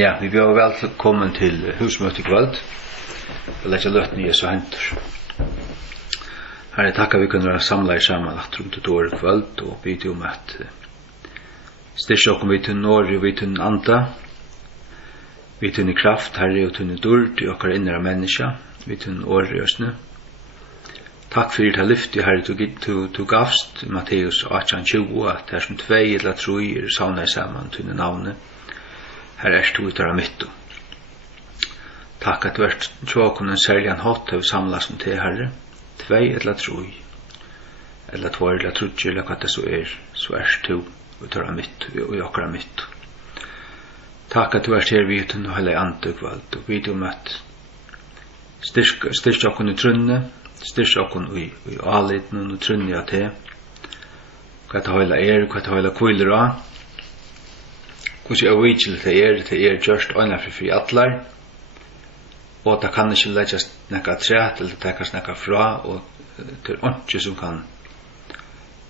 Ja, vi blir velkommen til husmøte I kveld. Jeg lægger løtten I så henter. Her takka vi kunne være samlet sammen at rundt et år I kveld og bytte om at styrke oss vi til Norge og vi til Anta. Vi til kraft, herre og til dård I okkar innere menneska. Vi til årrøsene. Takk for det lyfte, herre, du gavst Matteus 18:20 at her som 2 eller 3 savner sammen til navnet. Her du ut av mittu. Takk at du tråkene særlig en hatt til å samles som til herre. 2 eller 3 eller 2 eller 3 eller hva det så du ut av mittu og akkurat mittu. Takk at du her vi uten å holde andre kveld og vidt om at styrke okken I trunne, styrke okken I aliten og trunne av te. Hva det holde hva det holde kviler av. Hvordan jeg vet det just øynefri for atler, og det kan ikke legges nekka træt, eller tekkes nekka fra, og det ikke som kan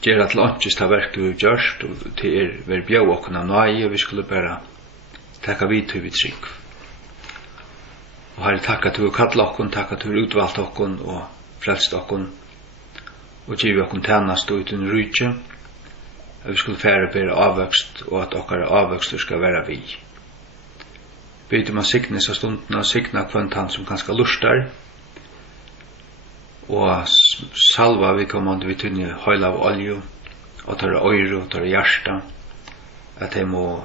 gjøre til ikke ta verket vi gjørst, og det vi bjør okken av nøye, og vi skulle bare tekka vid til vi trygg. Og her takk at du kallet okken, takk at du utvalgt okken, og frelst okken, og givet okken tennast og uten rydtje, at vi skulle fære bedre avvøkst, og at okkar avvøkster skal være vi. Byter man siknes av stunden, og sikna kvant han som ganske lustar, og salva vi kommande vi tunne høyla av olje, og tar øyre, og tar hjärsta, at de må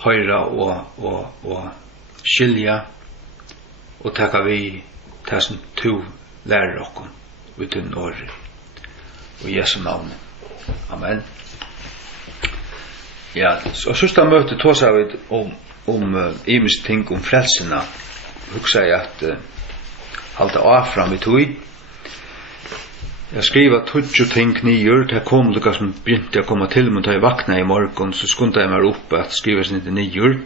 høyra og skilja, og takka vi det som to lærer okkon, vi tunne året, og Jesu navn. Amen. Ja, og sista møte tåsa vi om imis ting om frelsena. Hugsa jeg at halda afram I tog. Jeg skriva 20 ting nyer, det kom lukka som begynte å komme til, men da jeg vakna I morgon, så skundte jeg meg opp at skriva sin til nyer.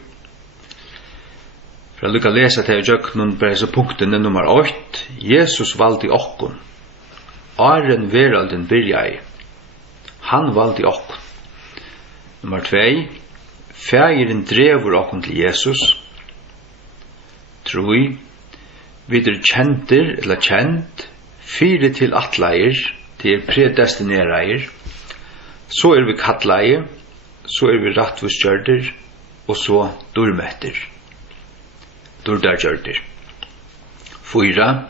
For jeg lukka lesa til jeg gjøk noen breise punktene nummer 8. Jesus valde okkon. Aren veralden byrjai. Han valde okkon. Nummer 2. Fægeren drever okkon til Jesus. 3. Vi kjenter eller kjent. 4 til atleier, til predestinereier. Så vi kattleier. Så vi rattvusgjørder. Og så dormetter. Dordargjørder. 4.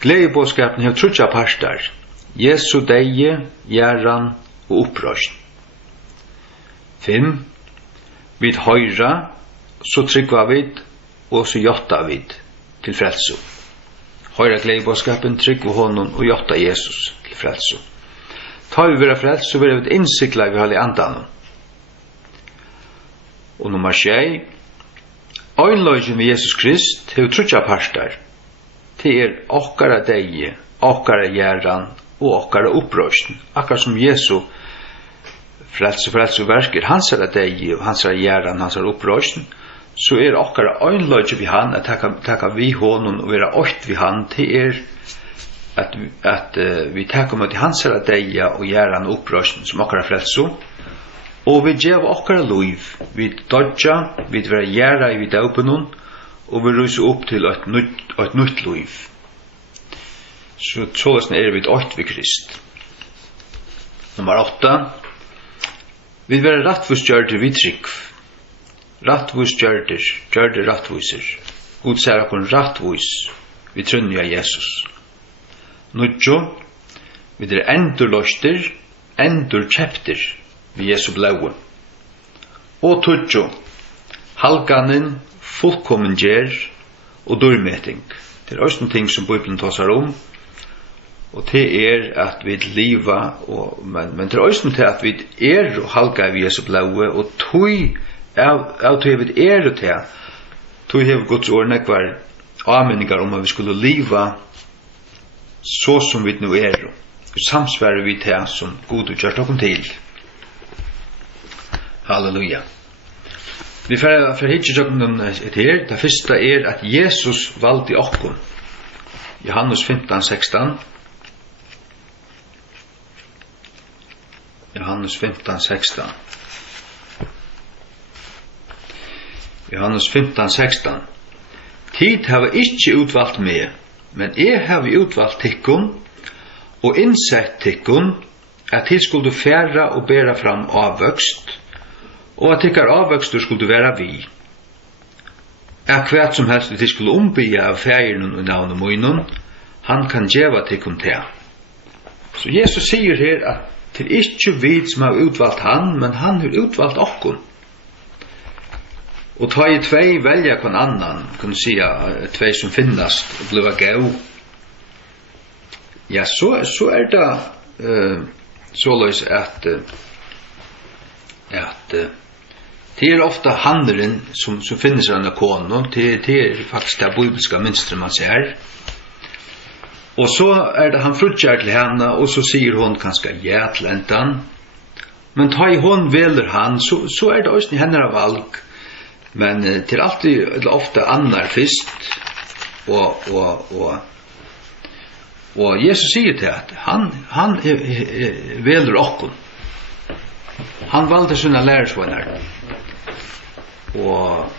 Gledebåskapen har trutja parstar. Jesu deie, gjerran og opprøsjen. 5. Vi høyra, så tryggva vi, og så jotta vi til frelso. Høyra gledebåskapen, tryggva honom og jotta Jesus til frelso. Ta vi vera frelso, vera vi innsikla vi har I andan. Og nummer 6. Øynløgjen med Jesus Krist hever trutja parstar. Til okkara deie, okkara gjerran og okkara opprøsjen. Akkar som Jesu frelse verker, hans deg og hans gjerran, hans opprøsjen, så okkara øynløgje vi han, at taka vi honom og vera åkt vi han, til at vi taka med hans deg og gjerran og opprøsjen som okkara frelse, og vi gjev okkara liv, vi dodja, vi vera gjerra I vi daupenon, og vi ryser opp til et nytt liv. Så således vi åkt ved Krist. Nummer 8. Vi være rattvusgjørder vi trygg. Rattvusgjørder, gjørder rattvuser. God sier akkur rattvus, vi trunner av Jesus. 9. Vi endurløster, endurkjepter, vi Jesu blaue. Og 10. Halganen, fullkommen gjer, og dormeting. Det også noen ting som Bibelen tåsar om, og det at vi liva, men det også noe at vi og halga vi Jesu blaue, og tog av tog vi og til, tog hev Guds ord nekvar avmenningar om at vi skulle liva så som vi nå og samsvære vi til som God og gjør okkom til. Halleluja. Vi får hitje tjokken et her. Det første at Jesus valgte okkom. Johannes 15:16. Johannes 15:16. Johannes 15:16. Tid hava ikkje utvalt meg, men jeg hava utvalt tikkun, og innsett tikkun, at tid skulle færa og bæra fram avvøkst, og at tikkar avvøkstur skulle være vi. Hvert som helst tid skulle ombya av fægirnun og navnet munnen, han kan djeva tikkun til. Så Jesus sier her at det er ikke vi som har utvalgt han, men han har utvalgt okkun. Og ta i tvei velja kon annan, kan si tvei som finnast og bliva gau. Ja, så det såleis at det ofta handelen som finnes av konen, det faktisk det bibelska minster man ser. Og så det han frutjar til henne, og så sier hon kanskje ja til entan. Men ta i hon veler han, så det også henne av valg. Men til alltid, eller ofte annar fyrst, og Jesus sier til at han veler okkon. Han valgte sina lærersvånar. Og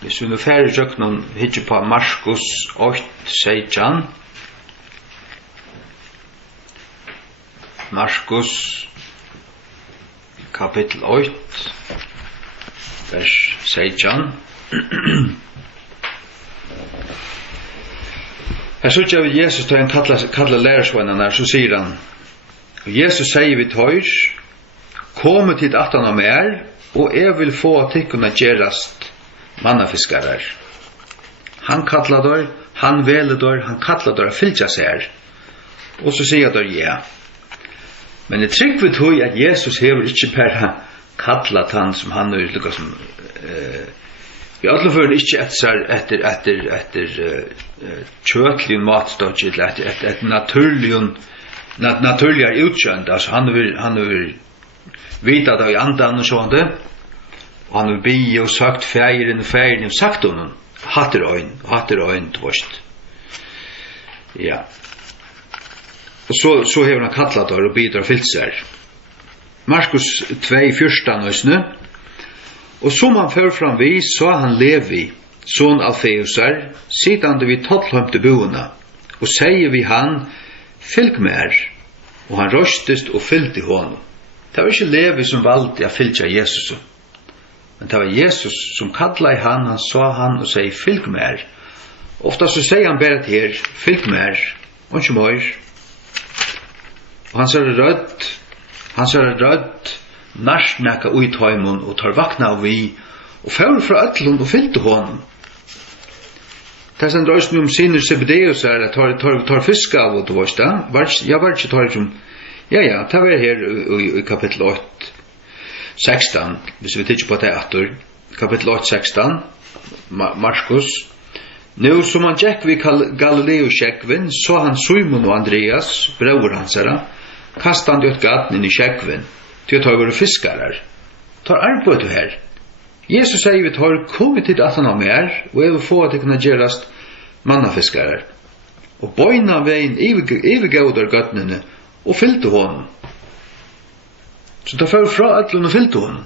hvis vi nu færre søknen hittar på Markus 8:16, Markus kapitel 8 vers 16. Her så vi Jesus tar en kalla lærersvennerne, så sier han, Jesus sier vi tøyr, komme til atan av mer, og jeg vil få at tykkuna gerast mannafiskarar. Han kallar dør, han veler dør, han kallar dør a fylgja seg. Og så sier dør ja. Men jeg trygg vi tog at Jesus hever ikke bare kallat han som han er lukka som i alle fall ikke etter kjøtlig matstått etter naturlig utkjønt. Altså han vil vita det i andan og sånt, og han vil bi og sagt feiren og sagt honom hatter øyn tvåst. Ja. Og så hever han kallat der og bidrar fyllt seg. Markus 2:14 og som han fører fram vi, så han Levi, son Alfeusar, sittande vid tottlhømte boene, og sier vi han, fylg mer, og han røstest og fylgte honom. Det var ikke Levi som valgte å fylgja Jesus, men det var Jesus som kallet han sa han og sier, fylg mer. Ofta så sier han bare til her, fylg mer, og ikke mer. Og han ser rødt, narsnæka ui tøymon og tar vakna av vi, og fyrir fra öllun og fylgte honom. Det som drøysen om sinner Zebedeus at tar fiska av og du veist da, jeg var ikke tar som, ja, det var her i kapittel 8, 16, hvis vi tidsjer på det etter, kapittel 8, 16, Markus. Nå som han gikk vid Galileo-sjekven, så han Simon og Andreas, bror hans herra, kastet han ut gaten inn i sjekven, til å ta over fiskarer. Tar arbeid du her. Jesus sier vi tar kommet til at han har mer, og jeg vil få at det kunne gjørast mannafiskarer. Og bøyna veien ivergauder gattene, og fylte honom. Så det fører fra at og fylte honom.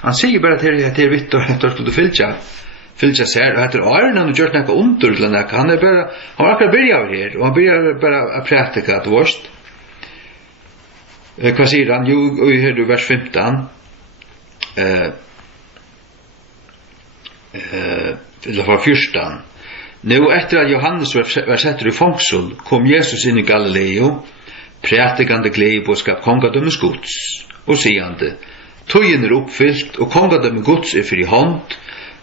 Han sier bare til at det er vitt og etter skulle fylte seg, og etter åren han har gjort noe under til noe. Han var akkurat byrja over her, og han byrja bare å prætika til vårt. Hva sier han? Jo, her du vers 15, eller fra 14. Nå etter at Johannes var sett i fangsel, kom Jesus inn i Galileo, prætikande gledebådskap kongadømmes gods, og sigande, tøyen er oppfyllt, og kongadømmes gods er fri hånd,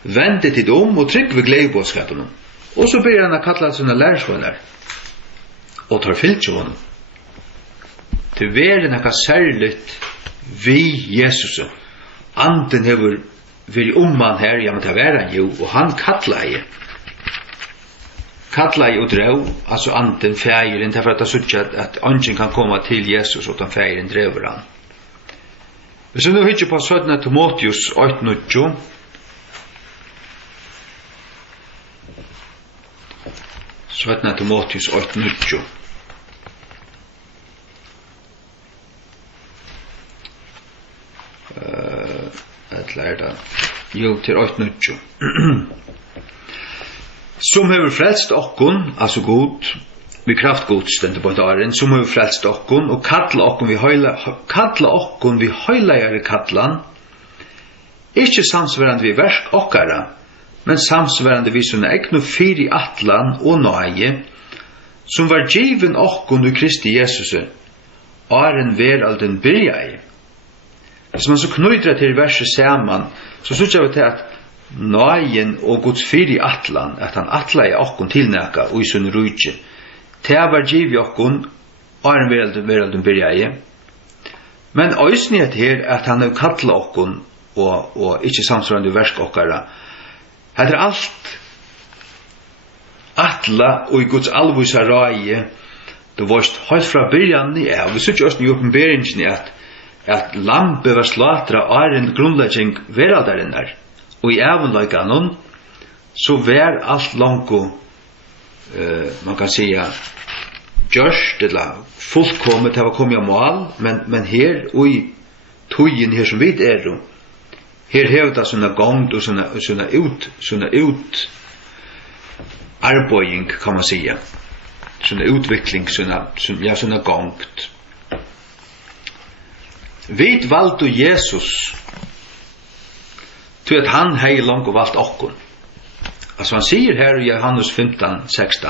vende til dem og trygg ved gledebådskapen. Og så ber han å kalla sine lærersvåner, og tar fyllt til honom. Til være noe særligt vi Jesus. Anden hever vært man her, ja, men det var han jo, og han kattleie og drev, altså anden feiren, derfor at det sutt at anden kan komme til Jesus, og den feiren drever han. Hvis vi nå hittar på 17. Timotheus 8:9, Timotheus 8:9. Et lærda Jo, til 8:9. Som hever frelst okkon, altså god, vi kraft god stendur på et åren, som hever frelst okkon, og kalla okkon vi høylagare kallan, ikkje samsvarande vi versk okkara, men samsvarande vi sånne egnu fyri atlan og nøye, som var given okkon u Kristi Jesus, åren veralden byrjai. Hvis man så knudrar til verset saman, så synes jeg til at nøyen og Guds fyri atlan, at han atla i okkon tilnæka og i sunn rujtje, til var givi okkon, åren veralden byrjai. Men òsnighet her at han har kalla okkon, og ikkje samsvarande versk okkara. Det alt atla og i Guds alvusa ræie, det var helt fra byrjan i vi synes også i oppenberingen at lampe var slatra åren grunnlegging veraldarinnar, og i evnløyganon så var alt langt man kan säga gjørst eller fullkommet det var kommet av mål, men her og i tøyen her som vi her hever det sånne gongt og sånne ut arbeiding kan man säga, sånne utvikling, sånne gongt. Vi valgte Jesus til at han hei langt valgt okkon. Altså han sier her i Johannes 15:16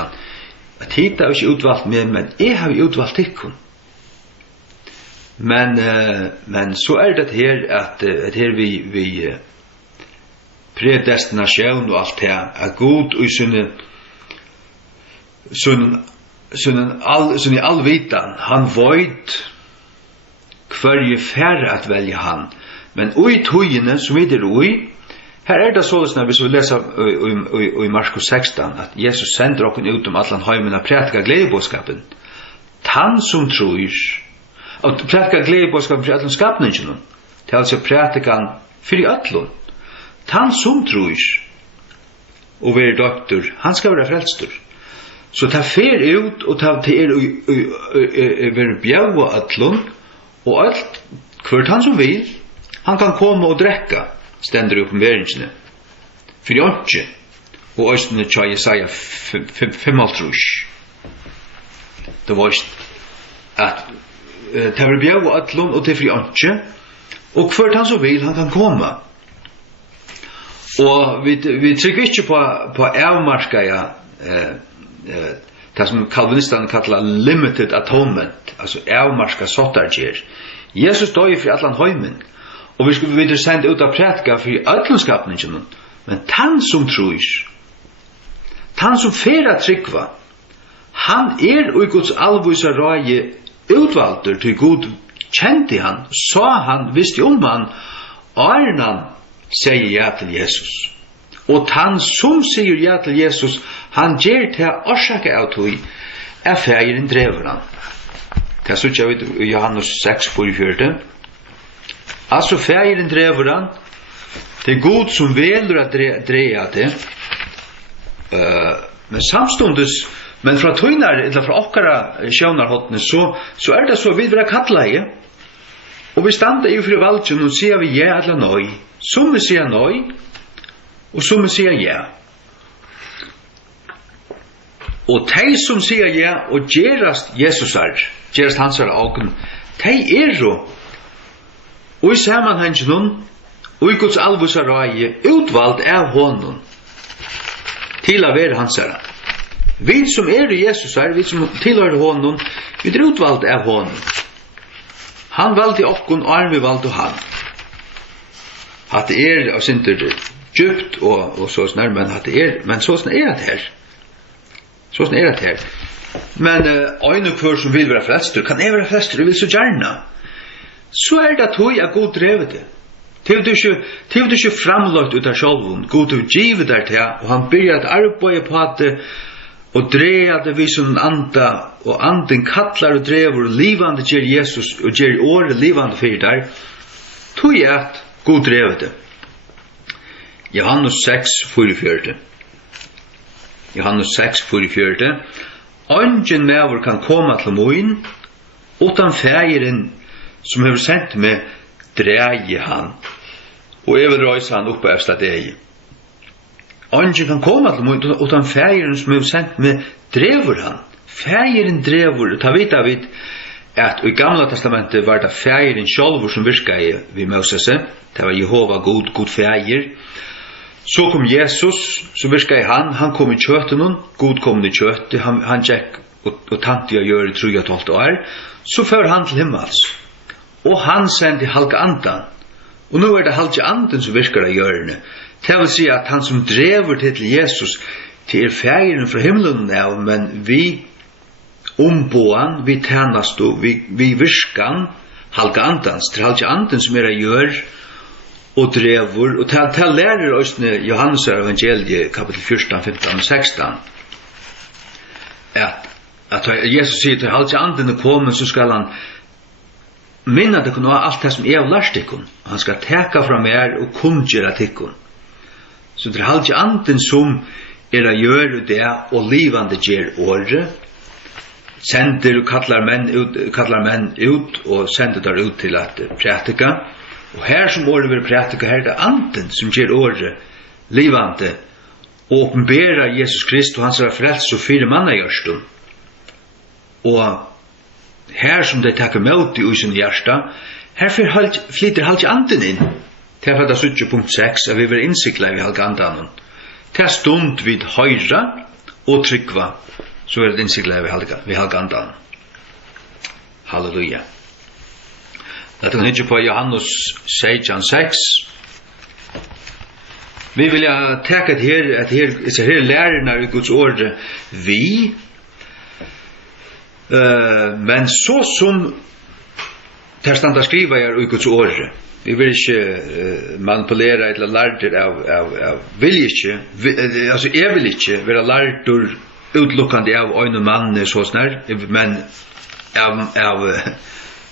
at hit har ikke utvalgt meg, men jeg har utvalgt ikkon. Men så det her at her vi predestinasjon og alt her er god og i sånn all vitan han void hver færre at velge han, men ui tøyene som vi ui her det sånn hvis vi leser i Markus 16 at Jesus sender okken ut allan heimen og prætika gledebåskapen han som tror og prætika gledebåskapen for allan skapningen til altså prætikan for i atlun han som tror og være doktor han skal være frelstur så ta fer ut og ta til være bjau og atlun og alt hvert han som vil han kan komme og drekka stender i oppenberingene for i åndsje og østene tja Jesaja 5:5 det var at det var bjau og atlun og til fri åndsje og hvert han som vil han kan komme og vi trykker ikke på avmarska det som kalvinistene kallar limited atonement altså avmarska sottarger Jesus døy for allan heimen og vi skulle videre sende ut av prætka for allanskapningen men han som tror han som færa trykva han i Guds alvusa ræie utvalder til Gud kjente han sa han, visste han Arnan sier ja til Jesus og han som sier ja til Jesus han gjør til årsake av tog færen drever han det synes jeg i Johannes 6:44 altså færen drever han det god som veler at dreja det men samstundes men fra tøynar eller fra okkara sjønarhåttene så det så vi vil kalla i og vi standa i fri valgen og sier vi ja eller nøy som vi sier nøy og som vi sier ja og de som sier ja og gerast gerast hansar augen de og i samanhengen og i Guds alvusa ræie utvalgt av honom til å være hansar vi som i Jesus vi som tilhører honom vi utvalgt av honom han valgte okkon og vi valgte han at det av sinter djupt og så snart men at det men så snart det her så snart det her men øyne kvar som vil være frelster kan jeg være frelster og vil så gjerne så det tog jeg god drevet det til du ikke framlagt ut av sjálvun god du givet der til og han byrjar at arbeide på at og dreja det vi som anda og anden kallar og drever livande gjør Jesus og gjør året livande fyrir der tog jeg at god drevet det Johannes 6:44 Johannes 6:44 Ingen mever kan komme til moin utan fægeren som har sendt meg dreie han og jeg vil røyse han oppe efter deg. Ingen kan komme til meg utan fægeren som er sendt med drever han. Fægeren drever, ta vita vid at i gamla testamentet var det fægeren sjálfur som virka i vid Moses. Det var Jehova god fæger. Så kom Jesus, som virka i han kom i kjøtten, god kom i kjøttet, han gikk og tante å gjøre 3,5 år. Så fører han til himmels. Og han sendte halka andan. Og nå det halka anden som virker i hjørne. Det vil si at han som drever til Jesus til fægeren fra himmelen av, men vi ombåan, vi tjenast og vi virskan halka andans, til halka anden som gjør og drever, og til lærer òsne Johannes evangeliet kapitel 14, 15 og 16 at Jesus sier til halka anden er kommet, så skal han minna det kunne alt det som har lært tikkun. Han skal teka fra mer og kunngjera tikkun. Så det halka anden som a gjøre det og livande gjer året, sender og kallar menn ut og sender der ut til at prætika. Og her som året vil prætika, her det anden som gjer året livande og åpenbæra Jesus Krist og hans frels og 4 mannagjørstum. Og her som de takker møte i sin hjärsta, her flyter halvt anden inn. Det er det 7.6 at vi vil innsikla i halvt anden. Til stund vid høyra og tryggva, så er det innsikla vi halvt anden. Halleluja. Dette kan ikke på Johannes 16.6. Vi vil teka at her lærerne i Guds ord vi, men så som der standa skriva i Guds ord, vi vil ikke manipulera eller lærder av vil ikke, altså jeg vil ikke være lærder utlukkande av øyne mann så snær, men av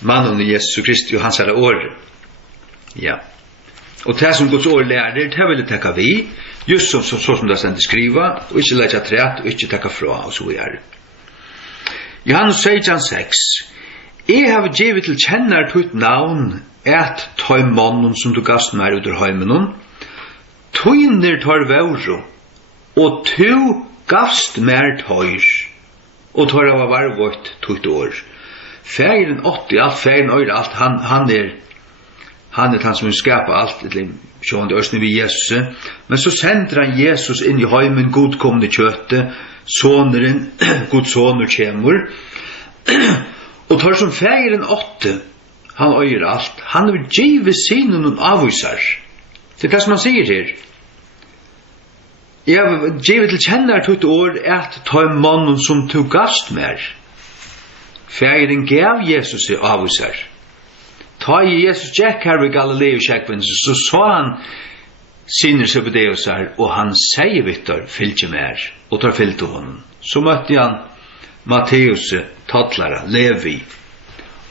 mannen i Jesus Kristi og hans herre år. Ja. Og det som Guds år lærer, det vil jeg tekka vi, just som det stender skriva, og ikke lægge træt, og ikke tekka fra, og så er. Johannes 16.6. Jeg har givet til kjenner tutt navn, et tøy mannen som du gavst meg ut ur heimenon, tøyner tar vevro, og tu gavst mer tøyr, og tar av varvått tutt år. Færen 80, alt færen øyre, alt, han er han som skapar alt, sjående østene vi Jesus, men så sender han Jesus inn i heimen, godkommende kjøttet, soneren, god soner kjemur, og tar som færen 8, han øyre alt, han vil give sine noen avvisar. Det er det som han sier her. Jeg har givet til kjenner tutt år, at ta mannen som tog gavst mer. Færen gav Jesus i avvisar. Ta i Jesus Jack her ved Galileo kjekkven, så sa han sinner seg på det og sær, og han sier vittar, fylgje mer, og tar fylgte honom. Så møtte han Matteus, Tattlara, Levi,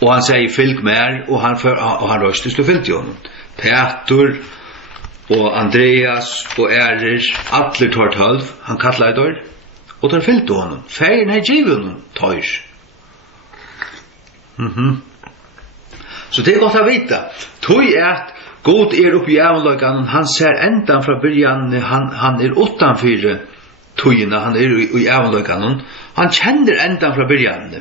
og han sier fylg mer, og han røstes til fylgte honom. Peter, og Andreas, og Ærer, alle tar 12, han kallar det, og tar fylgte honom. Færen har givet honom, tar. Så det er godt å vite. Tøy at God oppi avløygan, han ser endan fra byrjan, han utanfyr tøyina, han i avløygan, han kjenner endan fra byrjan.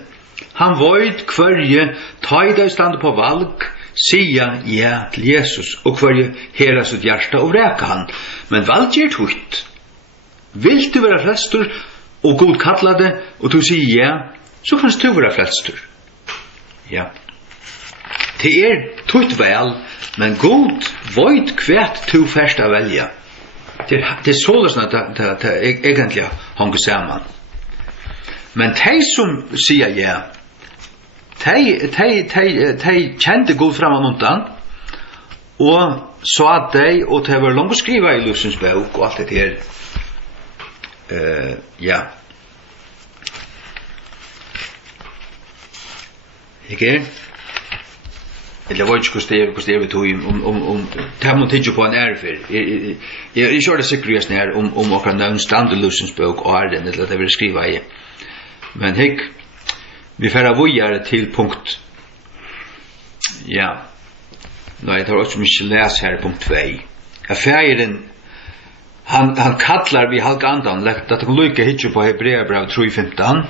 Han veit hverje tøyda i stand på valg, sia ja til Jesus, og hverje hera sitt hjärsta og vreka han. Men valg er tøyt. Vil du være frelstur, og God kallar det, og du sier ja, så kanst du være frelstur. Ja. Det er tøyt vel, men God veit kvært to først å velja. Det er sånn at det egentlig hanger sammen. Men de som sier ja, de kjente God fram undan, og sa de, og de var langt å skrive i Lusens bok, og alt det her. Ja. Ikke? Eller var ikke hvordan det er vi tog det må tidje på en ærefyr. Jeg kjør det sikkert her om akkurat nevn Strandelusens bok og æren, eller at jeg vil skrive i. Men hikk, vi færre vågjere til punkt. Ja. Nei, jeg tar også mye les her punkt 2. Fägeren han kallar vi halka andan lagt att kan lycka hitcha på Hebreerbrev 3:15.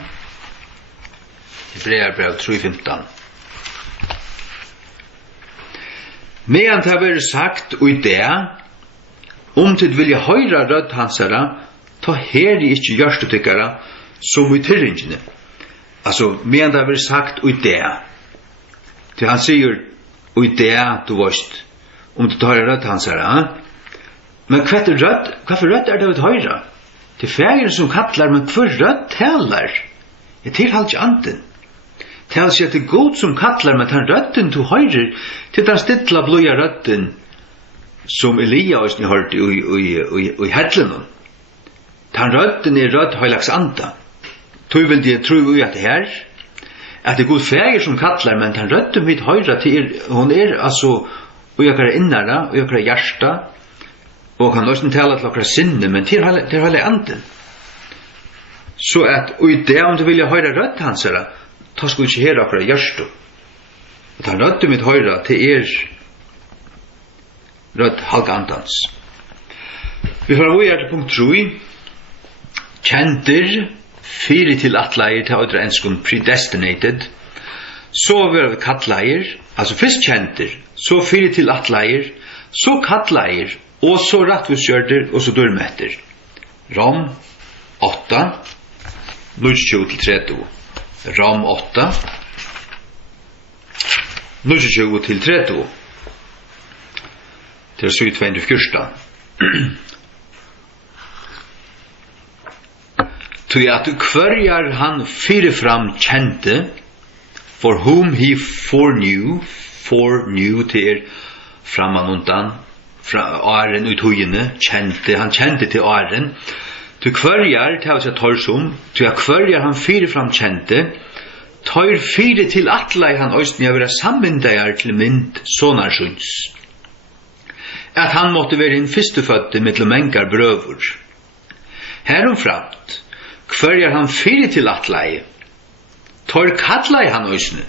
Hebreerbrev 3:15. Men det har sagt och det till vilja höra rödd hansara ta her I inte görstutyckara som I tyrringene. Alltså men det har sagt och det till han säger och det du varst du tar rödd hansara. Men varför rödd det att höra? Det fäger som kallar men för rödd talar. Det till halt anten. Tal sig att det god som kallar men han rödden du hörer till den stilla blöja rödden som Elia och ni hört i hedlen. Han rödden rödd heilags anda. Du vill det tro att det här att det god fäger som kallar men han rödden vid höra till hon alltså och jag kan innara och jag kan hjärta och kan också tala till några sinne men till hela anden. Så att och i det om du vill höra rödd hansara ta skulle inte höra akkurat hjärsta. Att han rödde mitt höra till rödd halkandans. Vi får vara till punkt 3. Kjenter, fyra till atleier til ödra enskun predestinated. Så vi kattleier, altså først kjenter, så fyra til atleier, så kattleier, og så rattvusgjørter, og så dørmetter. Rom 8, 20-30. Rom 8, 20-30. Til 7:24. Tui at kvarjar han fyrirfram kjente, for whom he foreknew til framan undan, fra åren ut hujene, kjente, han kjente til åren, tu kvarjar, til seg torsum, tu at kvarjar han fyrirfram kjente, tar fyre til atlei han òsni av vera sammyndajar til mynd sonarsunds. At han måtte være en fyrstefødde mittlum engar brøvur. Herumframt, kvarjar han fyre til atlei, tar kallei han òsni.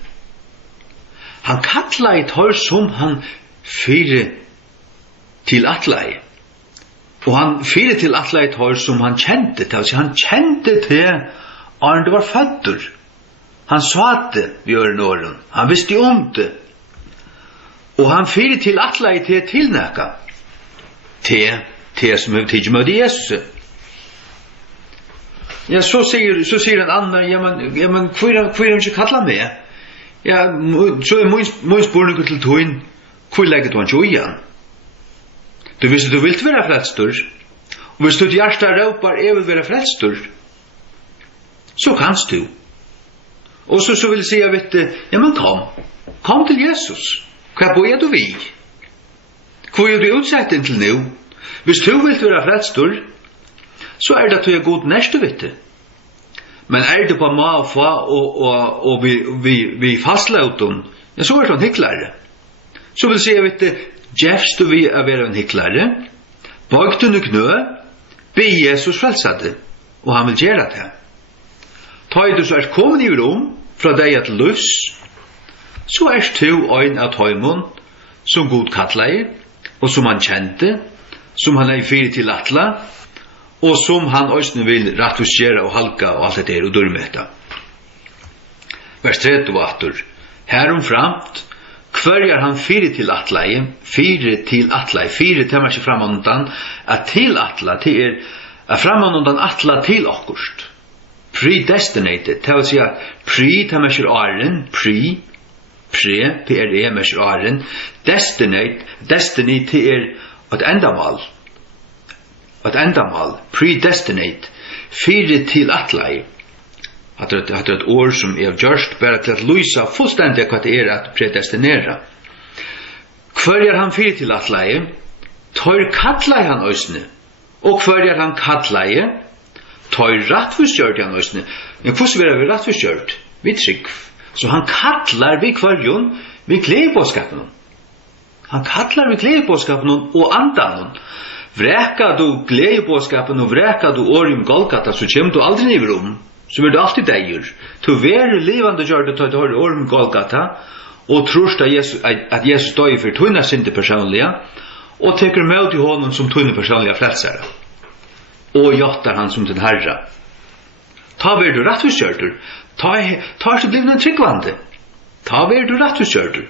Han kallei tar som han fyre til atlei. Og han fyre til atlei tar som han kjente til, altså han kjente til Arne var fødder. Han sa det vid øren. Han visste om det. Og han fyrer til atlei til tilnæka. Til som vi tidlig møtte Jesus. Ja, så sier en annen, ja, men hvor han ikke kallet meg? Ja, så min spørning til tøyen, hvor legger du han ikke igjen? Du visste du vilt være frelstor, og hvis du til hjertet råpar, jeg vil være frelstor, så kanst du. Og så vil jeg si, ja, men kom til Jesus. Hva bor du vi? Hva du utsett inntil nå? Hvis du vil være frelstor, så det at du god næste vitte. Men det på ma og fa, og vi fastlauton, ja, så det en hyklare. Så vil jeg si, Jeffs du vi være en hyklare, bak du knø, be Jesus frelsade, og han vil gjøre det. Ta du så kommet i rom, fra deg til lus, så du ein av tøymon, som god kattlei, og som han kjente, som han fyre til atla, og som han òsne vil rattusgjere og halka og alt det der og durmeta. Vers 38. Herumframt, kvarjar han fyre til atlei, fyre til temmer seg framanundan, at til atla, til framanundan atla til okkurst. Predestinated, det vil si at temmer seg åren, PRE messer åren, destiny til et endamal, predestinate, fyre til atlei, at det et ord som gjørst bare til at lysa fullstendig hva det at predestinera. Kvarjar han fyre til atlei, tar kattlei han òsne, og kvarjar han kattlei, tar rattforstgjørt han òsne. Men hvordan vil vi rattforstgjørt? Vi trygg. Så han kallar vi kvarjon, vi gledebåskapen. Han kallar vi gledebåskapen og andan. Vreka du gledebåskapen og vreka du årim Golgata, så kommer du aldri ned i rom. Så vil du alltid deir. Du være livande gjør det til årim Golgata, og trorst at Jesus døy for tunna sinde personlige, och teker emot i honom som tunne personliga frälsare. Och jottar han som den herra. Ta ver du rättvisgjördur. Ta så blir en tryggvande. Ta ver du rättvisgjördur.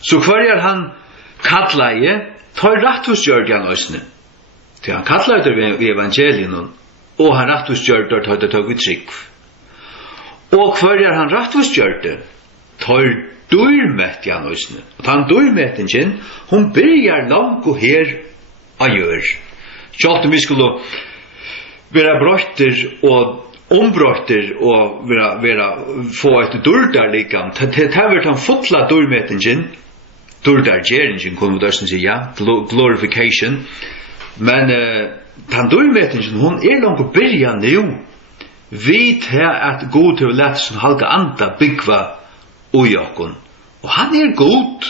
Så kvarjar han kallaje, ta rättvisgjörd han ösne. Till han kallar det vid evangelien och han rättvisgjörd tar det tag vid trygg. Och kvarjar han rättvisgjörd tar dörmätt han ösne. Och han dörmättingen, hon börjar långt och här a gör. Så att vi skulle vara brötter och ombrötter och få ett dörrdar likam. Det här var han fotla dörmättingen, dördargeringen kommer vi dörsten säga, glorification. Men han dörmättingen, hon långt och börjar nu. Vet här att god till lätt som halka anta byggva och jakon. Och han god.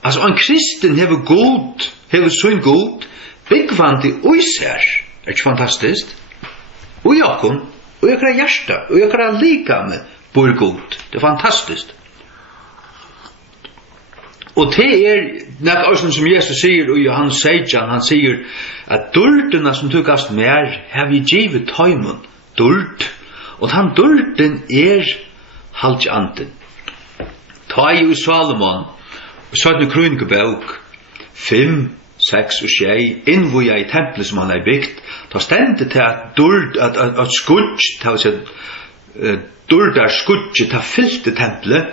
Alltså en kristen hever god, hever sån god, byggvandi oisär. Det fantastiskt. Och jakon, och jag kan hjärsta, och jag kan lika med bor god. Det fantastiskt. Och det något som Jesus säger och Johannes 16, han säger att dulterna som tukast mer har vi givet tajmun. Dult. Och han dulten haljanten. Ta i Salomon, så nu krönikebok 5, 6 och 6, invoja i templet som han har byggt, ta ständigt till att dult, att skudj, ta sig dultar skudj, ta fyllte templet,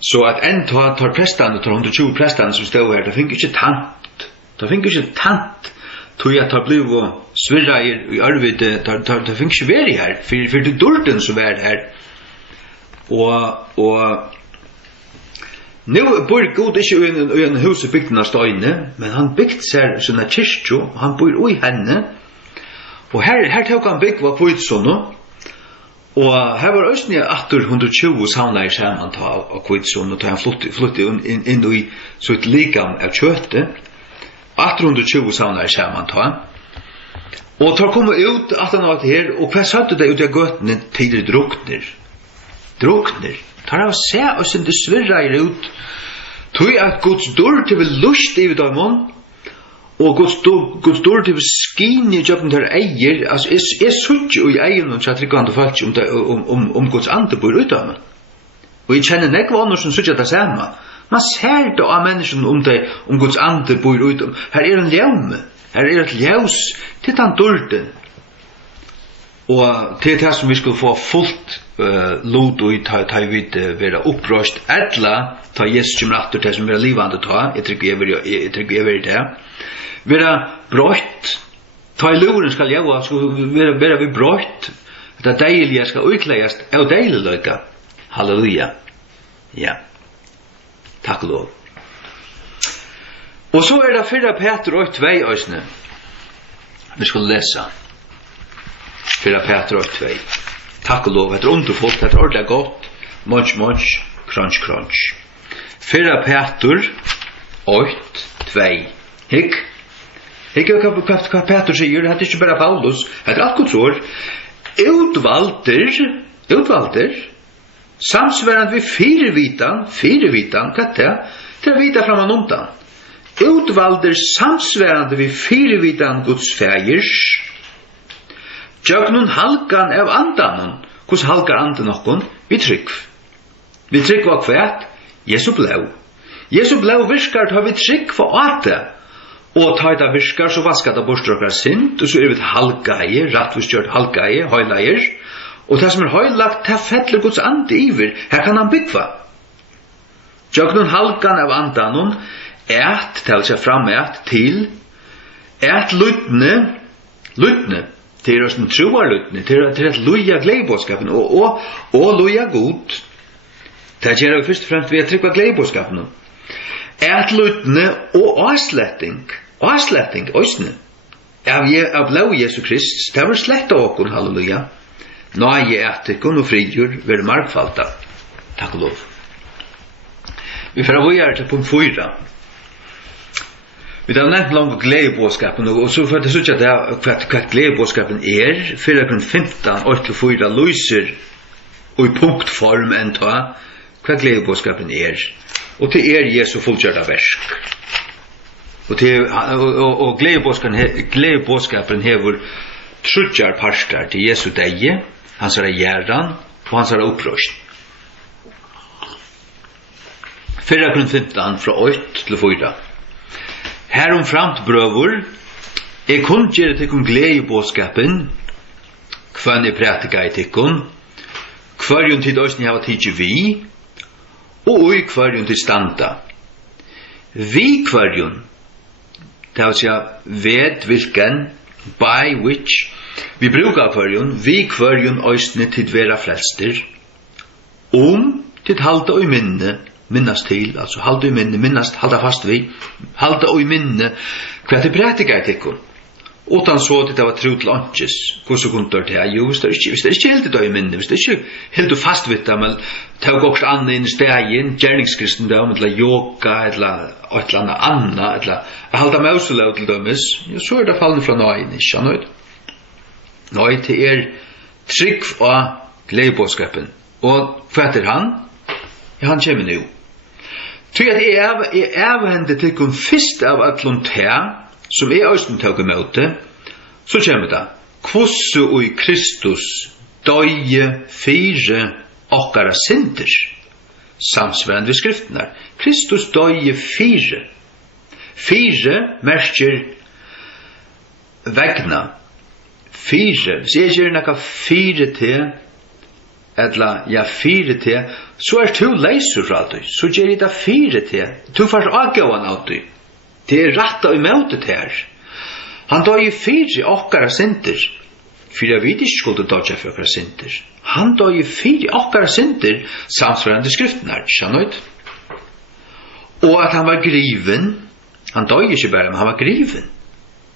så att en tar prästan, tar 120 prästan som står här, det finns inte tant. Det finns inte tant. Tog jag tar bliv och svirra i arvid, det finns inte veri här, för det dulten som är här. Och nu bor god inte i en hus byggt av stöjne, men han byggt sig såna kyrkjo, och han bor i henne. Och här tog han byggt var på utsånno. Och här var östning att 120 sauna i skärman av kvitson, och han flyttade in i så ett likam av köttet. 820 sauna i skärman ta. Och tar komma ut att han var här, och vad satte det ut av götten tider drukner. Tar av se och sen det svirrar ut. Tog att Guds dörr till lust i dem, och Guds dörr till skin i jobbet där äger, alltså är sutt i egen och så att det kan folk om Guds ande bor utom. Och jag känner nek var någon som sutt det samma. Man ser då av människan om Guds ande bor utom. Här är en ljum. Här är ett ljus till den dörren. Och till det som vi skulle få fullt lot och ta vid vara uppröst ätla ta Jesus kommer att det som vara livande ta jag tycker över det vara brott ta i luren ska jag så vara vi brott det dejliga ska utläggas och dejliga halleluja ja tack och lov och så är det 4 Peter och 2 ösne vi ska läsa 4 Peter och 2 tack och lov, det är underfullt, det är ordentligt gott. Munch, crunch. 4 Peter 8, 2. Hikk vad Peter säger, det är inte bara Paulus, det är allt Guds ord. Utvalter, samsvärande vid fyrevitan, vad det? Till att vita framan undan. Utvalter samsvärande vid fyrevitan Guds fägers, jag nun halkan av andanon. Hur halkar andan nokon? Vi tryck var kvärt. Jesu blau viskar tar vi tryck för åte. Och tar det viskar så vaskar det borstråkar synd. Och så är vi ett halkaje, rättvistgjort halkaje, höjlajer. Och det som är höjlagt, det fettler Guds ande iver. Här kan han byggva. Jag nun halkan av andanon. Till sig framät till. Lutne. Det är en troarlutning, till att loja glädjebåskapen och loja god. Det gör vi först och främst vid att trycka glädjebåskapen. Ät lutne och avslätting, ösne. Av blå Jesu Krist, det var slätt av okon, halleluja. Nöje ätikon och frigjur ver markfalta. Tack och lov. Vi får avgöra till punkt 4. Vi har nämnt långt glädjebåskapen och så för att det vad glädjebåskapen är 4:15 8-4 lyser och i punktform ända vad glädjebåskapen är och till Jesu fullgjorda verk. Og glädjebåskapen hever trutjar parstar til Jesu deie, hans gjerran og hans upprøst. 4:15 fra 8 til 4. Herom framt brøver, kun gjør til glädjebåskapen, kvann prætika i tikkun, kvarjun til døsni hava tidsi vi, og ui kvarjun til standa. Vi kvarjun, det vil säga ved vilken, by which, vi brukar kvarjun, vi kvarjun òsne til vera flester, til halda og minne, minnast til, altså halda og minne, minnast, halda fast vi, halda og minne, hva til prætika i tikkun. Utan så att det var tro till anches. Hur så kunde det här? Jo, visst är inte helt det i minne. Visst är inte helt fast vid det, men tog också annan in i stegen, gärningskristendom, eller yoga, eller ett eller annat, eller jag halda mausolov till dömes. Ja, så är det fallen från nöjen, inte nöjd. Nöjd till trygg av glädjebåskapen. Och vad han? Ja, han kommer nu. Tycker att det är hände till kun fyrst av Atlontea, som Øysten tog imot det, så kommer det, kvossu i Kristus døye fire okkara synder, samsvarende ved skriften her. Kristus døye fire. Fire merker vegna. Fire, hvis jeg gjør noe fire til, eller ja, fire til, så to leiser fra deg, så gjør jeg det fire til. Du får avgående av deg. Det rätta i mötet här. Han tar ju fyra okkara synder. Fyra vi inte skulle dodja för okkara synder. Han tar ju fyra okkara synder samsvarande skriften här. Känner och att han var griven. Han tar ju inte bara, men han var griven.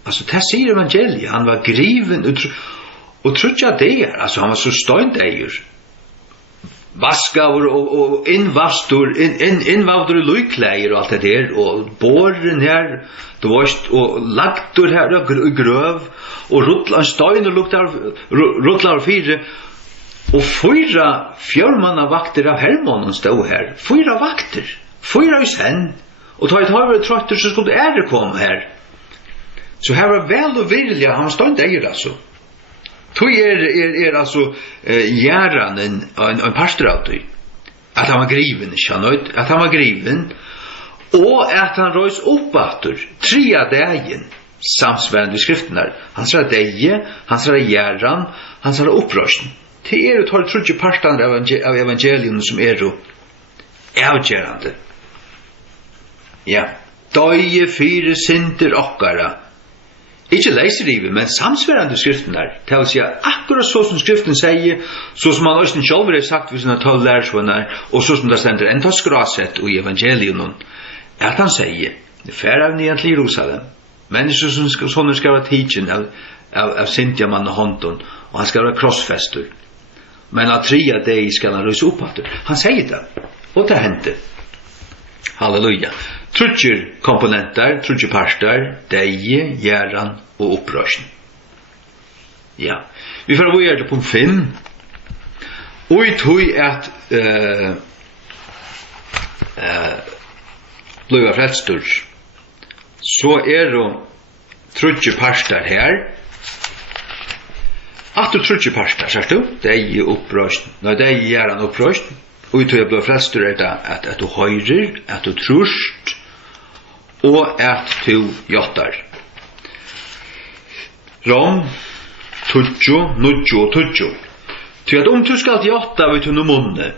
Alltså det säger evangeliet. Han var griven och trutja det. Alltså han var så stönt äger. Vaskar och invastor invavdur i lukläger och allt det där och borren här då varst och lagtor här och gröv och ruttlar stein och ruttlar fyra och fyra fjärmanna vakter av Hermanen stod här. Fyra vakter, fyra i sen och ta ett halvt traktor så skulle det komma här. Så här var väl och vilja han stod där alltså. Tog alltså gärran en pastor av dig. Att han var griven, känner att han var griven och att han röjs upp åter 3 dagen samsvarande skriften där. Han sa deje, han sa gärran, han sa upprösten. Till tar trodde pastorn av evangelium som då avgörande. Ja, døye fire synder okkara. Ikke leiserive, men samsvarande skriften der. Det vil si akkurat så som skriften sier, så som han også selv har sagt ved sine 12 lærersvenner, og så som det stender enda skrasett i evangelium, at han sier, det fer av nyan til Jerusalem, mennesker som skal være tidsen av Sintjaman og hånden, og han skal være krossfester, men av 3 deg skal han røyse opp etter. Han sier det, og det hendte. Halleluja. Trutjer komponenter, trutjer parter, deie, gjerran og opprørsen. Ja. Vi får gå til punkt 5. Og i tog at bliva frelstur, så det trutjer parter her. At du trutjer parter, sier du? Deie, opprørsen. Nei, deie, gjerran, opprørsen. Og i tog jeg bliva frelstur det at du høyrer, at du trust, og at du jottar. Rom, tuggjo, nudjo, tuggjo. Til at du skal jotta ut under munne,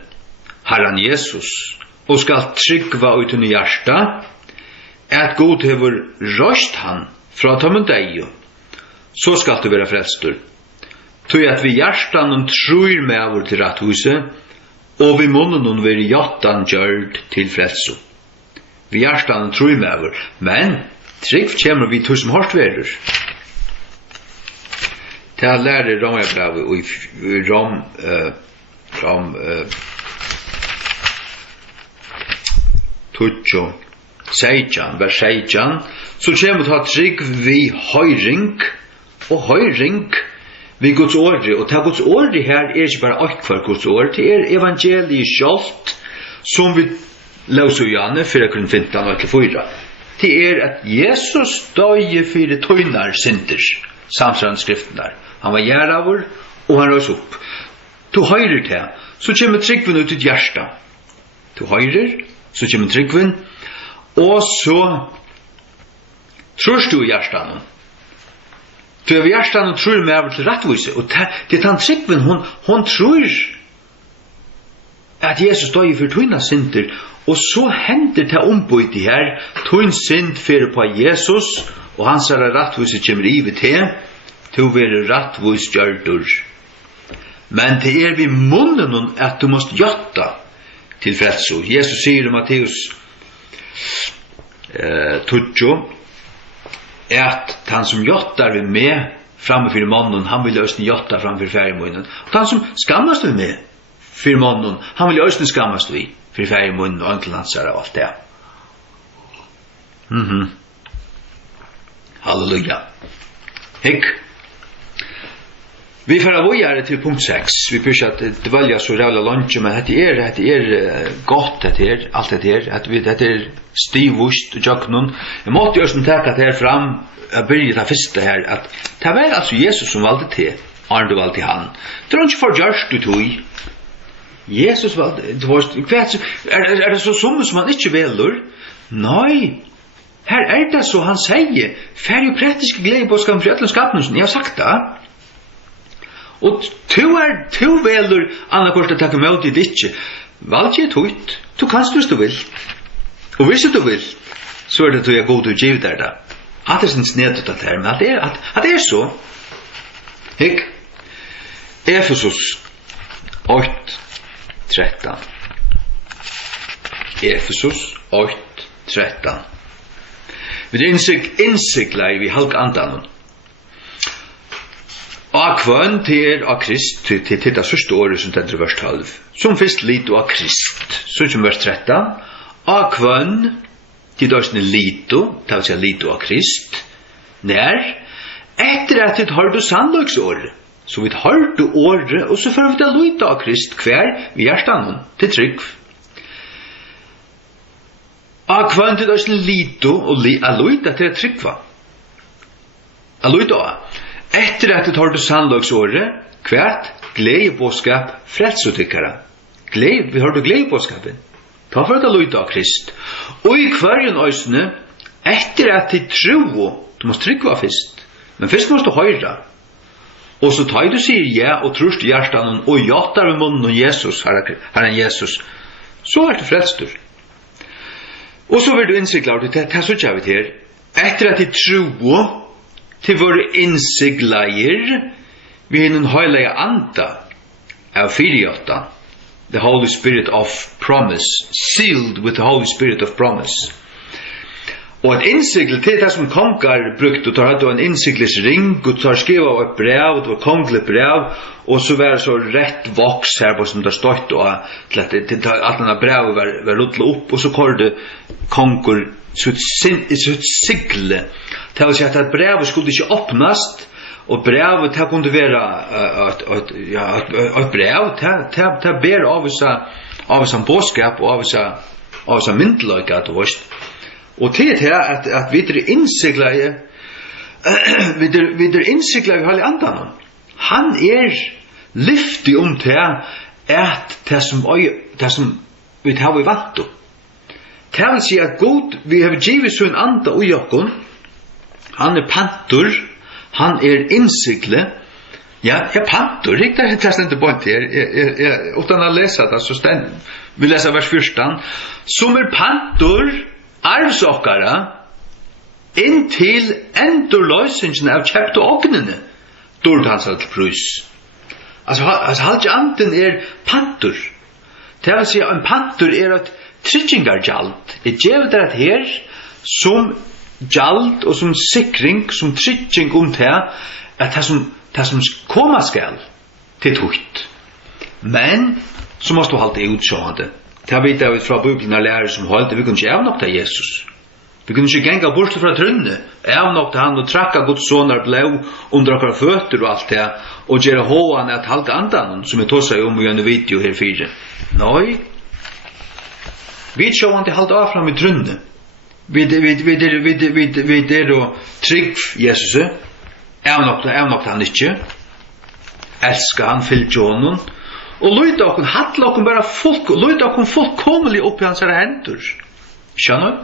Herren Jesus, og skal tryggva ut under hjärsta, at God hever røst han fra tommen deg, så skal du være frelstur. Til at vi hjärstan tror med over til ratthuset, og vi munnen være jottan gjørd til frelsu. Vi hjärtan tror med over, men trygg kommer vi til som hårdt verer. Til å lære Romabrevet og i Rom Tutsjo Seijan, vers 16, så kommer vi til å trygg vi høyring, og høyring vi Guds ord, og til Guds ord her ikke bare alt for Guds ord, det evangeliet selv, som vi løser Janne 4:15 og 4. till att Jesus döje för tøynar synder, samsvarande skriften där. Han var gärravur och han rös upp. Du høyrer det, så kommer tryggven ut i ditt hjärsta. Du høyrer, så kommer tryggven, og så tror du i hjärtan. Du av hjärtan tror med til rettvise, og det er den tryggven, hon tror at Jesus døy for tøyna synder, og så hender det ombøyti her, tøyn synd fyrir på Jesus, og hans er rettvise kommer i ved til, til å være rettvis gjørdur. Men det er vi munnen at du måste gjøtta til frelso. Jesus sier i Matteus 20 at han som gjøttar vi med framför munnen, han vil østen gjøtta framför færgemunnen. Og han som skammast vi med for munnen, han vil østen skammast vi for færgemunnen og ankelnansar og alt det. Halleluja. Hikk. Vi får avgjøre til punkt 6. Vi pysser at det velger så rævla lunch, men det er godt, alt det er stivust og jøknun. Jeg måtte jo som takk at her fram, jeg begynte det første her, at det var altså Jesus som valgte til, Arne du valgte han. Det var ikke for gjørst du tog. Jesus valgte, er det så som han ikke velur? Nei, her er det så han sier, færre jo praktiske glede på skam for ætlenskapnusen, jeg har sagt det. Og to velur annakort at takk med det ikke. Valg jeg tøyt, du kanst hvis du vil. Og hvis du vil, så er det til jeg god til å give deg det. At det er sin sned ut av det her, men at det er så. Hikk. Efesus 8:13. Efesus 8:13. Vi innsikla i halk andan. Og kvann til av Krist, til det sørste året som det er vers 12, som først lito av Krist, så som vers 13, og kvann til dørsene lito, det vil si lito av Krist, nær, etter at det har du sannløksåret, så vi har du året, og så får vi det lito av Krist, hver vi er standen til trygg. Og kvann til dørsene lito, og lito til tryggva. Lito av. Etter at det har du sannløksåret, hvert gledebåskap frelsotykkere. Vi har du gledebåskapen. Ta for at det lyder av Krist. Og i hverjen øysene, etter at det tro, du må tryggva først. Men først må du høyre. Og så tar du sier ja, og trus til hjertan, og jatar med munnen og Jesus, herren Jesus, så er det frelstur. Og så vil du innsikla, det er så kjær vi til, etter at det tro, til våre innsigleier vi har en høylige anda av 4:8. The Holy Spirit of Promise, sealed with the Holy Spirit of Promise. Og et innsigle til det som konger brukt, og tar en innsiglisring, og tar skriva av et brev, det var kongelig brev, og så var det så rett voks her på som det stått, og at denne brevet var ruttlet opp, og så kom det konger sitt sigle. Det vil si at brevet skulle ikke åpnast, og brevet det kunne være et brev, det ber av en bådskap og av en myndeløyke, og til det at vi er innsiklet vi har i andan. Han lyftig til at det som vi har i vant. Det vil si at God, vi har givet sånn anda og jokken, han pantor, han innsikle. Ja, pantor, ikke det er ikke på en til. Utan å lese det, så vi leser vers 14. Som pantor, arvsokkara, inntil endurløsningen av kjøpt og åknene, dårlig hans til prøys. Altså halvt anden pantor. Det vil si at en pantor et tryggingargjald. Det gjør det her som gjald og som sikring, som trygging til at det som komma skal til tøyt. Men så måste du halte utsjående. Det vet jeg fra Bibelen og lærer som holdt, vi kunne ikke avnokta Jesus. Vi kunne ikke genga bort fra trunne, avnokta han og trakka Guds sonar blå under akkurat føtter og alt det, og gjøre håan at halka andan, som jeg tåsa om i en video her fire. Nei, vi sjående halte av fram i trunne. vi då trygg Jesus är nog han inte älskar han fyllt honom och låta oss handla oss bara folk låta oss fullkomligt upp i hans händer känner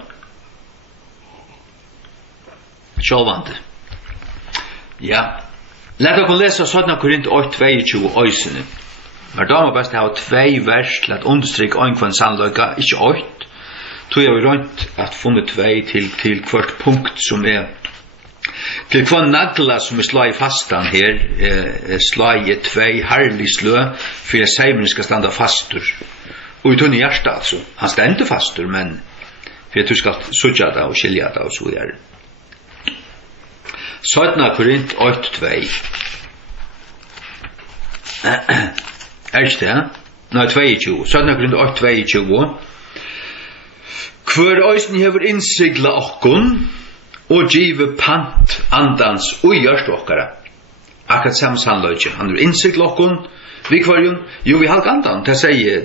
självande ja låt oss läsa sådana Korint 8:22 ösnen men då måste bäst ha 2 vers till att understryka en kvann sannlöka inte 8 tror jag runt att funnit 2 till kvart punkt som är till kvann nagla som slår fastan här slår 2 härlig slö för att Simon ska stanna fastur och utan hjärta alltså han står inte fastur men för att du ska söka det och skilja det och så där sådana Korint 8:2 är det nej 22 sådana Korint 8:22 Kvör eisen hever innsigla okkun og give pant andans og gjørst okkara. Akkurat samme sannløyde. Han er innsigla okkun, vi kvarjun, jo vi halk andan, det sier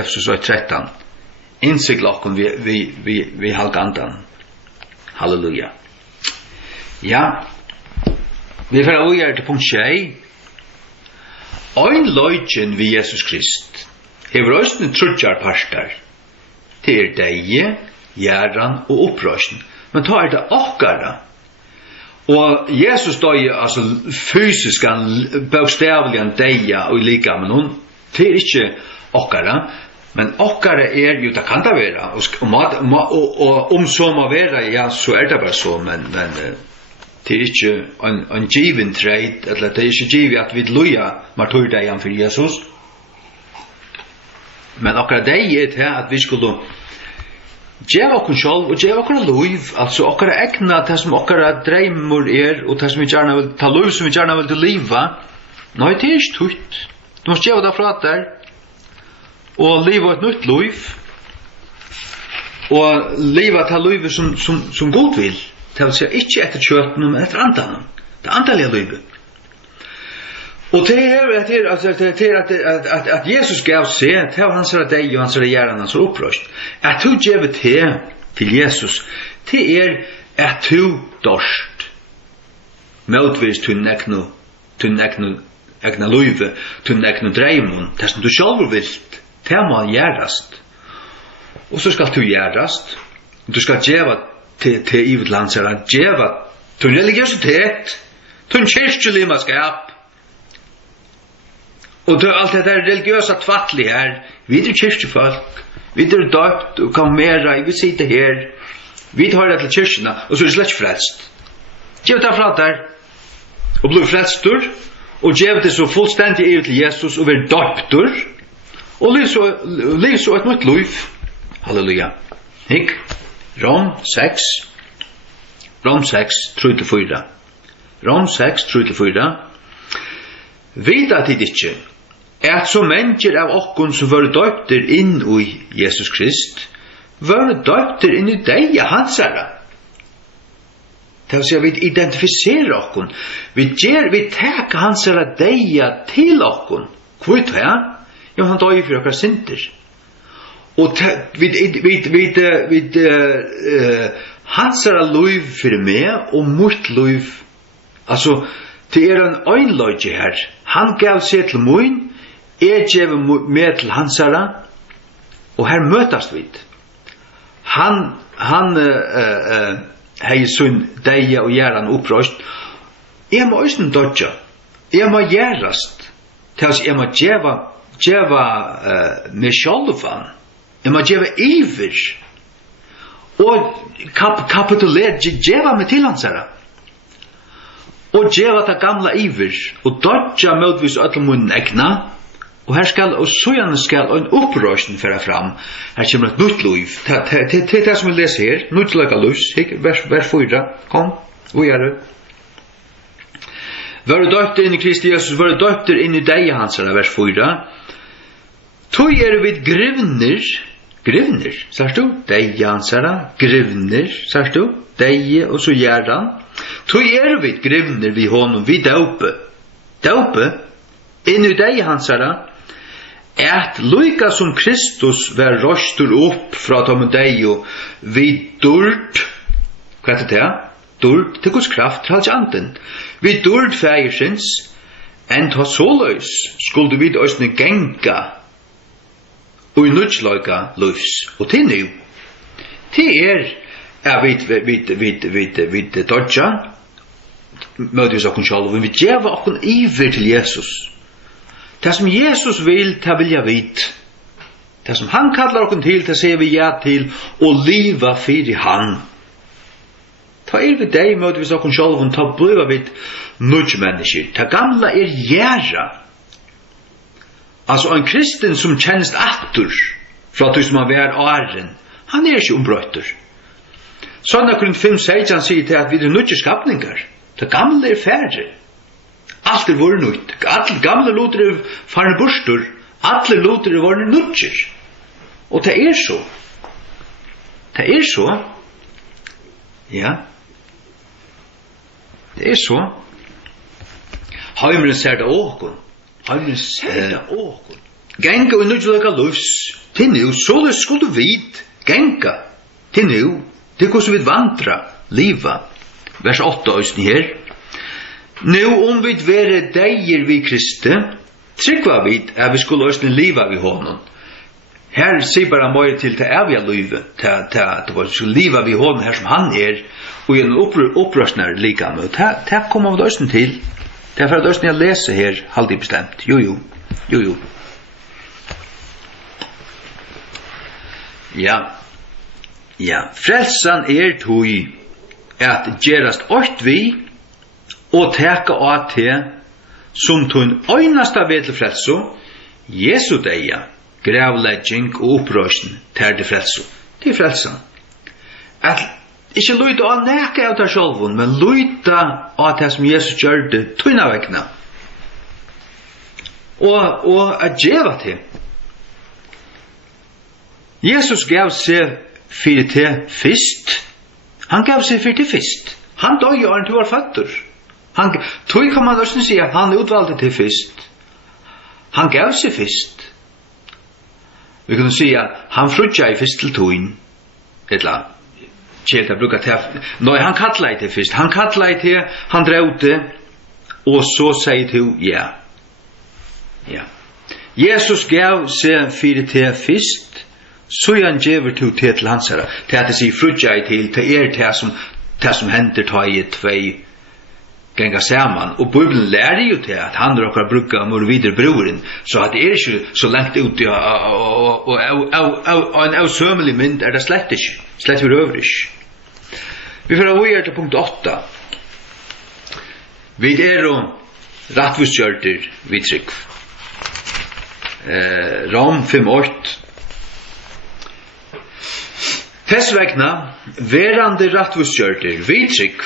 Efesus 13. Innsigla okkun, vi halk andan. Halleluja. Ja, vi får avgjøre til punkt 6. Ein løyden vi Jesus Krist, hever eisen trudjar parstar, til deie, gjerran og opprøsning. Men ta det okkara. Og Jesus døye, altså fysiskan, bokstavligen deia og lika med noen, det ikke okkara, men okkara jo, det kan det være, og om så må være, ja, så det bare så, men det ikke en given treit, eller det ikke givet at vi loja martyrdeian for Jesus, men okkara deie til at vi skulle Gjev okkur sjálv og gjev okkur liv, altså okkur egna det som okkur dreymur og det som vi gjerne vil ta liv som vi gjerne vil til liva. Nei, det ikke tutt. Du må gjev det fra der og liva et nytt liv og liva til liv som god vil. Det vil si ikke etter kjøtten, men etter andan. Det andalige livet. Og det at Jesus gav seg, det var hans deg og hans gjerran, hans opprøst. At du gjev til Jesus, det at du dorst, møtvis til egna løyve, til egna dreimun, det som du selv vilt, det må gjerast. Og så skal du gjerast, du skal gjev til ivetlandsere, gjev til religiøsitet, til kyrkjelimaskap, og det alt det der religiøsa tvattlig her, vi kyrkjefolk, vi døpt og kamera, vi sitter her, vi tar det til kyrkjena, og så det slett frelst. Gjev det fra der, og blir frelstur, og gjev det så fullstendig i til Jesus, og blir døptur, og liv så et nytt liv. Halleluja. Hikk, Rom 6, 3-4. Rom 6, 3-4. Vita tid ikkje, at så mennesker av okkon som var døpter inn i Jesus Krist, var døpter inn i deg, hansara. Det vil si at vi identifiserer okkon, vi tek hansara deg til okkon. Hvor er det? Jo, han døy for okkar synder. Og vi hansara liv for meg, og mot liv, altså, det en øynløyde her. Han gav seg til mun, jeg gav med til hansara, og her møtast vi. Han hei sunn deia og gjerran opprøst. Jeg må også dodja. Jeg må gjerast. Jeg må djeva med sjálfan. Jeg må djeva iver. Og kapituler, djeva med til hansara. Og djeva ta gamla iver, og dodja møtvis öllmunnen egna, og her skal, og så skal en opprøsning færa fram, her kommer et nytt liv. Det det som vi leser her, nytt laga lus, vers 4, kom, og gjør det. Var du døpter inn i Kristi Jesus, var du døpter inn i deg, hansara, vers 4. Tog vid grivner, sørst du, deg, hansara, grivner, sørst du, deg, og så gjerran. Tog vid grivner vi honom, vi døpe, inn i deg, hansara, at lika som Kristus var røstur upp fra tom deg vi dult, hva det? Dult til Guds kraft til anden. Vi dult fægersins, enn ta såløys skulle vi òsne genga og i nudsløyga løys. Og til nu, til vi dodja, møtes okkun sjálv, vi djeva okkun iver til Jesus. Det som Jesus vil, det vil jeg vite. Det som han kallar okkun til, det ser vi ja til, og liva fyrir han. Ta vi deg, møtes okkun sjálv, ta bliva vid nudjmennesker. Det gamla gjerra. Altså, en kristen som kjennest attur, fra du som har vært åren, han ikke ombrøyter. Sånn at grunn 5-16 sier til at vi nudjer skapningar. Det gamle færre. Alt vore nytt. Alle gamle loter farne bursdur. Alle loter vore nudjer. Og det så. Det så. Ja. Det så. Heimren ser det åkon. Heimren ser det åkon. Genga og nudjelaka lufs. Til nu, så det skulle vid. Genga. Til nu. Det går så vid vandra. Liva. Vers 8 òsni her. Nu vi vere deir vi Kristi, tryggva vid at vi skulle òsni liva vi honom. Her sier bara møy til evige livet, til vi skulle liva vi honom her som han og en opprørsner lika med. Det kommer vi òsni til. Det for at òsni jeg leser her, halvdig bestemt. Jo. Ja, frelsan tog at gerast åkt vi og teka av til som tog en øynasta ved til frelso Jesu deia gravlegging og opprøsning til det frelso til frelsan at ikke lyta av neka av det sjálfun men lyta av det som Jesus gjør det tøyna vegna og at djeva til Jesus gav seg fyrir til fyrst. Han gav seg fyrir til fyrst. Han døg jo han til var føtter. Tog kan man også si at han utvalgte til fyrst. Han gav seg fyrst. Vi kunne si at han frutja i fyrst til togin. Etla, kjelta brukar til. Nei, han kallar til fyrst. Han kallar til, han drevde, og så sier til ja. Jesus gav seg fyrir til fyrst. Så han gjever til hans herre, til at det sier frutja i til det som hender ta i tvei genga saman. Og Bibelen lærer jo til at han råkar brukka mor videre broren, så at det ikke så lengt ut og en avsømelig mynd det slett ikke, slett vi røver ikke. Vi får avgjøre til punkt 8. Vi rattvustgjørter vi trygg. Rom 5:8. Tess vegna, verande rattvustgjørter, vi trygg,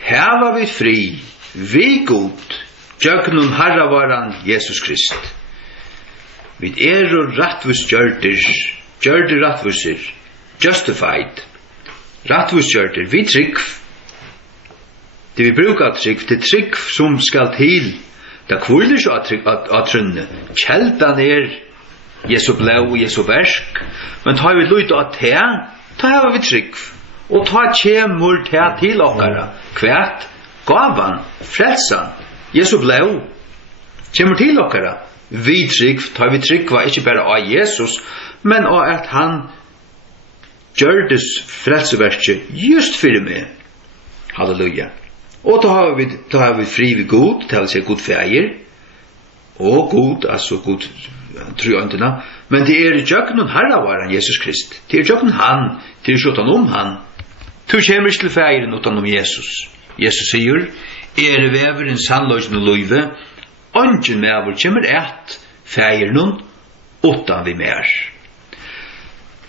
heva vi fri, vi god, gjøgnun harravaran Jesus Krist. Vi rattvustgjørter, gjørter rattvustir, justified, rattvustgjørter, vi trygg, det vi brukar trygg, det trygg som skal til, det kvuller så at trunne, kjeldan Jesu blau og Jesu versk, men tar vi lyd av te, ta har vi trygg, og ta kjemur til okkara, kvært, gavan, frelsan, Jesu blau, kjemur til okkara, vi trygg, ta vi trygg var ikke bare av Jesus, men av at han gjørdes frelseverket just fyrir meg. Halleluja. Og ta har vi fri vi god, det vil si god feir, og god, altså god trøyantena, men det jøgnun harravaran Jesus Krist. Det jøgnun han, det utan han. Tu kjemur til feiren utan Jesus. Jesus sier, veveren sannløysen og løyve, ongen meavur kjemur feiren utan vi mer.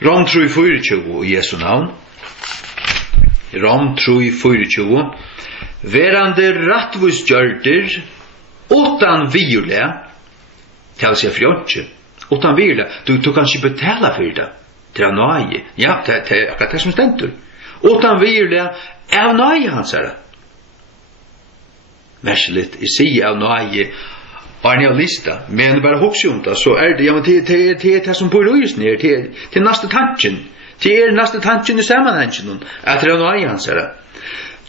Rom 3:24 i Jesu navn. Rom 3:24. Verande rattvustgjørter utan viurle, det vil si fjordje, utan viurle, du kan ikke betala for det, til av nøye, ja, det akkurat det som stendur, utan viurle, av nøye hans herre. Versligt, jeg sier av nøye, Arne av lista, men bara hugsa det, så det, ja, men det som bor i ner, till nästa tanken. Till nästa tanken i sammanhangen, att det är något i hans här.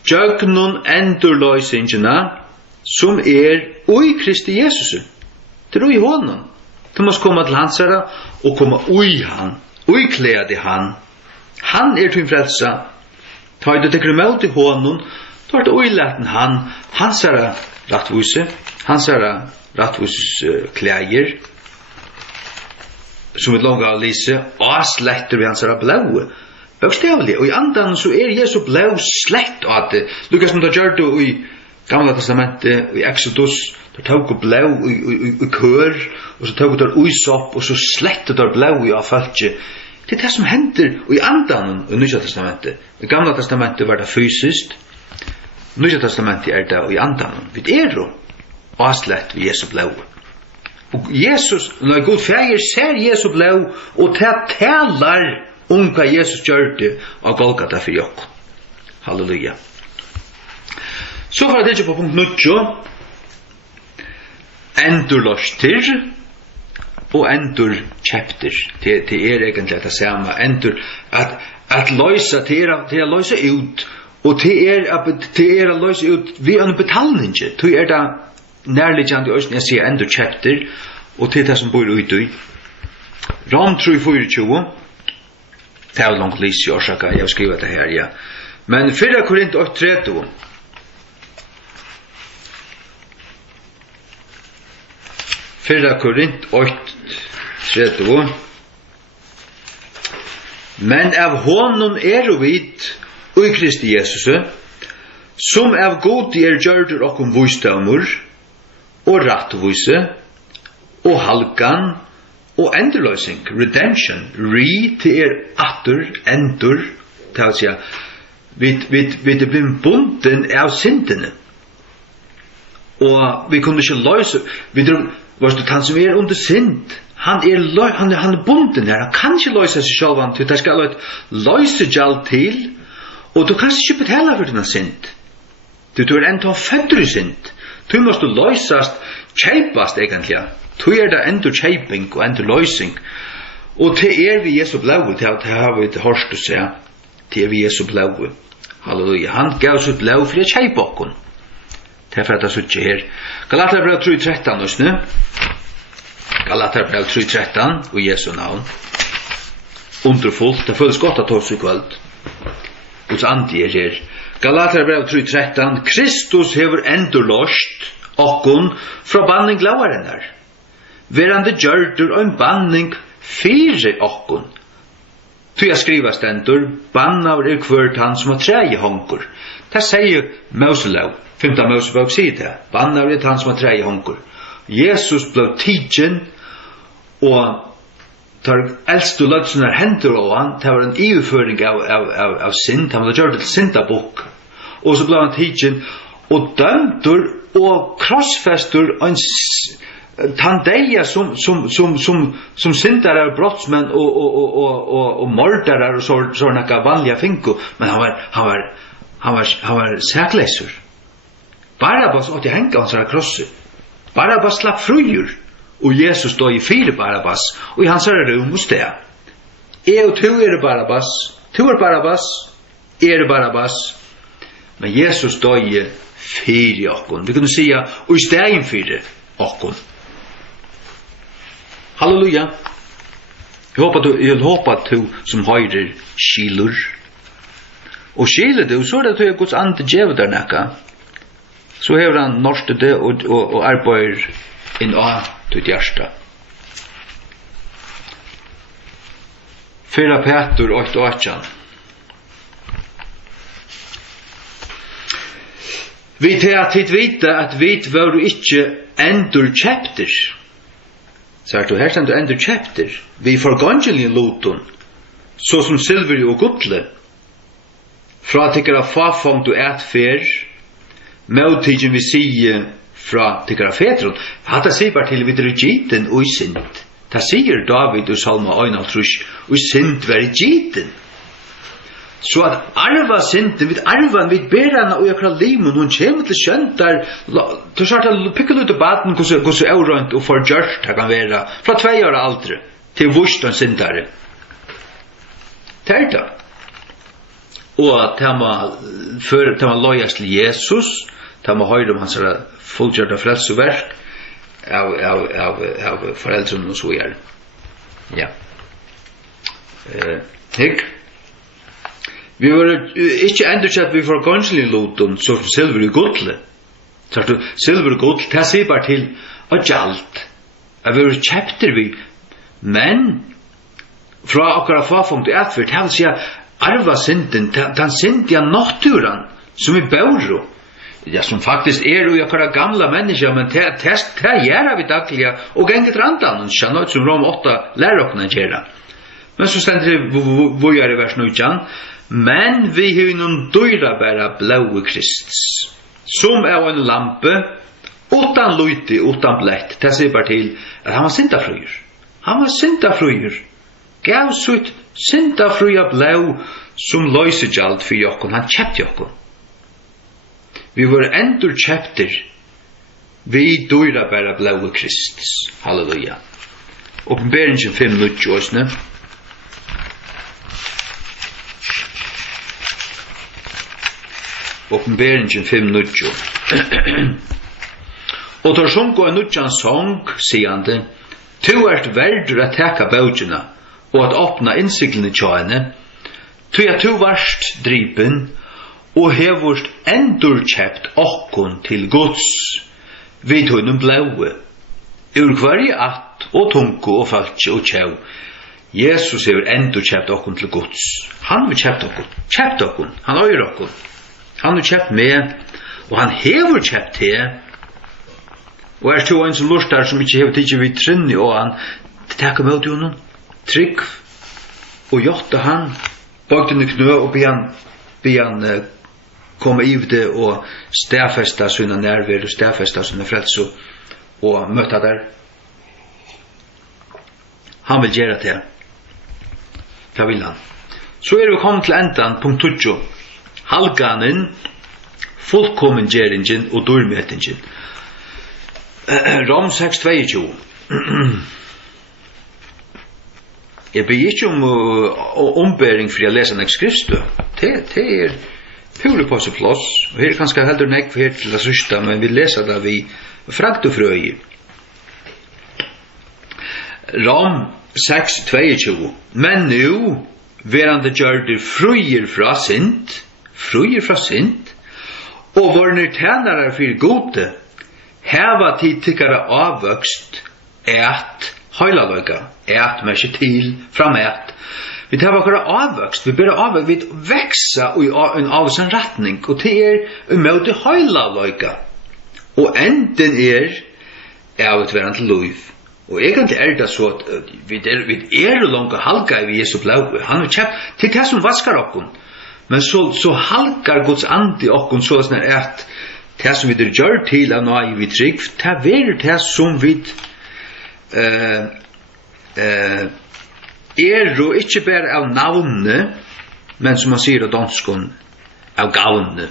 Jögnon endurlösningarna, som oi Kristi Jesus. Det i honom. Du måste komma till hans här, och komma oi han, oi kläde han. Han din frälsa. Ta det till emot i honom, ta det oi läten han, hans här rättvise, hans här kläger, som ett långa av lise, och släkter vi hans här blå. Bokstavligt, och i andan så Jesu blå släkt av det. Lukas som det gör det i Gamla testamentet, i Exodus, där tog blå i kör, och så tog det uisopp, och så släkte det blå i av falske. Det det som händer i andan i Nya testamentet. I Gamla testamentet var det fysiskt, Nya testamentet det i andan. Vi då avslätt vid Jesu blå. Och Jesus, när God fäger ser Jesu blå, och talar vad Jesus gör det av Golgata för Jakob. Halleluja. Så var det på punkt 9. Endurlöster och endurkäpter. Det egentligen det samma. Att lösa till att lösa ut, och det att lösa ut vid en betalning. Det det närliggande östen jag ser endurkäpter, och till det som bor ut i. Rom 3:24. Det är långt lys i orsaka, jag har skrivit det här, ja. Men 4 Korint 8:30. 4 Korint 8:30. Men av honom vit og i Kristi Jesus, som av god gjørdur okkom visdomur, og rattvise, og halkan, og endurløsing, redemption, til atter, endur, til å si, vi blir bunden av syndene. Og vi kunne ikke løse, han som under synd, han bunden her, han kan ikke løse seg selv, det skal løse gjald til, og du kan ikke betale for denne synd. Du enda fødder i synd. Du måste løsast, kjeipast egentlig. Du det enda kjeiping og enda løsing. Og til vi Jesu blå, til har vi hørt å se, til vi Jesu blå. Halleluja. Han gav sitt blå for å kjeipe okken. Det for at det sitter her. Galaterbrev 3:13 nå. Galaterbrev 3:13 og Jesu navn. Underfullt. Det føles godt at oss i kveld. Guds andi her. Galaterbrev 3:13. Kristus hever endurløst okkon fra banning lauarennar. Verande gjørdur og en banning fyre okkon. Tu jeg skriva stendur, bannaur kvørt han som har treie hongur. Det sier Moselau, 5. Mosebok sier det. Bannaur han som har treie hongur. Jesus blev tidgen, og tar eldste lødsunar hendur av han, det var en iuføring av synd, han var gjort et syndabok. Og så blev han tidgen, og dømtur og krossfestur han deia som syndare og brottsmenn og mordare og sånne vanliga finko, men han var sækleisur. Barabbas åtte henga hans krosset. Barabbas slapp frujur, og Jesus stod i 4 Barabbas, og i hans rum hos det. Jeg og tu Barabbas, tu Barabbas, Barabbas, men Jesus stod i 4 okkon. Vi kunne sige, og i stegen 4 okkon. Halleluja. Jeg håper at du som høyrer skilur. Og skilur du, så det at Guds ande djev der nekka. Så hever han norske det og arbeider inn av ditt hjärsta. 4 Petur 8:8. Vi til at hit vite at vi var du ikke endur kjepter. Så du her stendur endur kjepter. Vi forgangelig loton, så som silver og gudle. Fra tikkara fafong du etfer, møttigen vi sier fra tikkara fetron. Hatta sier bare til videre giten og i sint. Det sier David og Salma 1:3, og i sint være giten. Så att arva synden, vid arvan, vid berarna och jakra limon, hon kommer till köntar, då startar pickar ut baden, hur så eurant och förgjörst det kan vara, från 2 år aldrig, till vurst och syndare. Tärta. Och tar man lojas till Jesus, tar man höjde om hans fullgjörda frälsoverk av föräldrarna och så är. Ja. Hygg. Vi var ikke endurkjent vi får ganslig loten så silver og gudle. Silver og gudle, det sier bare til og alt. Vi var kjepter vi, men fra akkurat fafunkt og etfyrt, det vil si arva synden, den syndiga naturen som vi bør ja, som faktisk jo akkurat gamla mennesker, men det gjør vi dagliga og enget randan, kjenner som Rom 8 lærer okkene gjøre. Men så stender det vojar i vers 19, men vi har noen dyra bæra blåe Kristus, som en lampe, utan lyti, utan blett. Det sier bare til at han var syndafrøyer. Han var syndafrøyer. Gav sitt syndafrøya blå som løysegjald for jokken. Han kjøpte jokken. Vi var endur kjøpter vi dyra bæra blåe Kristus. Halleluja. Åpenberingen 5:8. Åpenberingen 5:9. Og tar sjunko en nutjan sång, sigande, tu verdur at teka baugina, og at åpna innsiklene tjane, tu at tu varst dripen, og hevurst endurkjept okkon til Guds, vid hunum blaue, ur kvarje att og tunko og falskje og tjau. Jesus hever endurkjept okkon til Guds. Han vil kjept okkon, han øyr okkon. Han har kjøpt med, og han hever kjøpt til. Og to en som lustar som ikke hever tidsi vid trinni, og han takk med ut honom, trygg, og gjotta han, bakt under knø, og be han komme i det, og stafesta sina nerver, og stafesta sina frelso, og møtta der. Han vil gjøre det. Hva vil han? Så vi kommet til endan, punkt 20. Halganen, fullkommen gjeringen og dårmøtingen. Rom 6:22. Jeg ber ikke om ombering for å lese en skriftstø. Det pure på seg plass. Og her kan skal heller nekk for her til å syste, men vi leser det vi frakt og frøye. Rom 6:22. Men nu, verande gjørder fruer fra synd, og vorner tænare for gode, heva tid tykkara avvøkst, høylaløyga, merke til, framæt. Vi tar akkurat avvøkst, vi ber avvøkst, vi veksa i en avvøksen retning, og det umøte høylaløyga. Og enden av et verant liv. Og egentlig det så at vi langt halka i Jesu blå. Han har kjøpt til det som vaskar okkon. Men så halkar Guds ande okkon sånn at det som vi gjør til av noe vi trygg, det det som vi og ikke bare av navnet, men som man sier av danskon, av gavnet.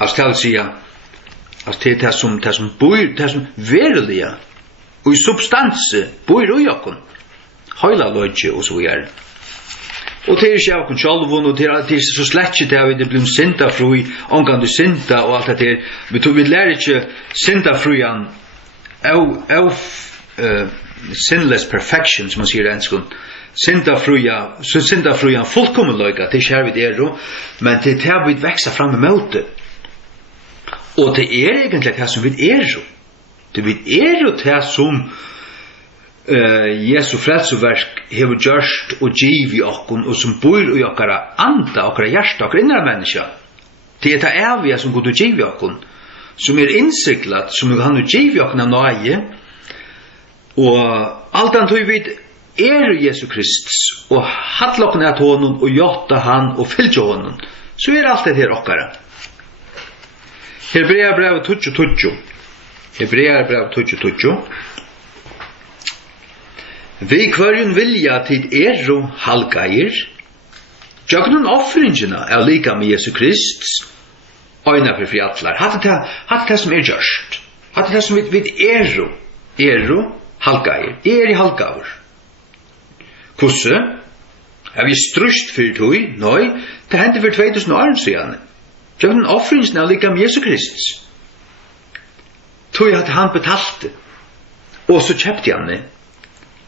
Altså til å si at det som bor, det som verilige, og i substanse bor i okkon, høyla løgje og så gjør. Og det ikke av kontrollvun, og det så slett ikke det vi blir syndafrui, omgang du synda og alt det der. Vi lærer ikke syndafruian av sinless perfection, som man sier enskund. Syndafruian fullkommen løyga, det skjer vi det men det vi veksa fram i møte. Og det egentlig det som vi det vi det som Jesu frelseverk hever gjørst og giv i okkon, og som bor i okkara anda, okkara hjärsta, okkara innra menneska. Det det evige som god giv i okkon, som innsiklat, som han giv i okkon av nøye, og alt han tog vid Jesu Kristus, og hattla okkon at honom, og jotta han, og fylltja honom, så alt det her okkara. Hebreerbrevet 12:12. Hebreerbrevet 12:12. Vi kvarjun vilja tid halgair, Jöknun offringina er lika med Jesu Krist, øyna for allar. Hatt det som gjørst. Hatt det som vi halgair. I halgaur. Kusse? Er vi strust fyrir tøy? Nei, det hendte for 2000 år siden. Jöknun offringina er lika med Jesu Krist. Tøy at han betalte. Og så kjøpte han det.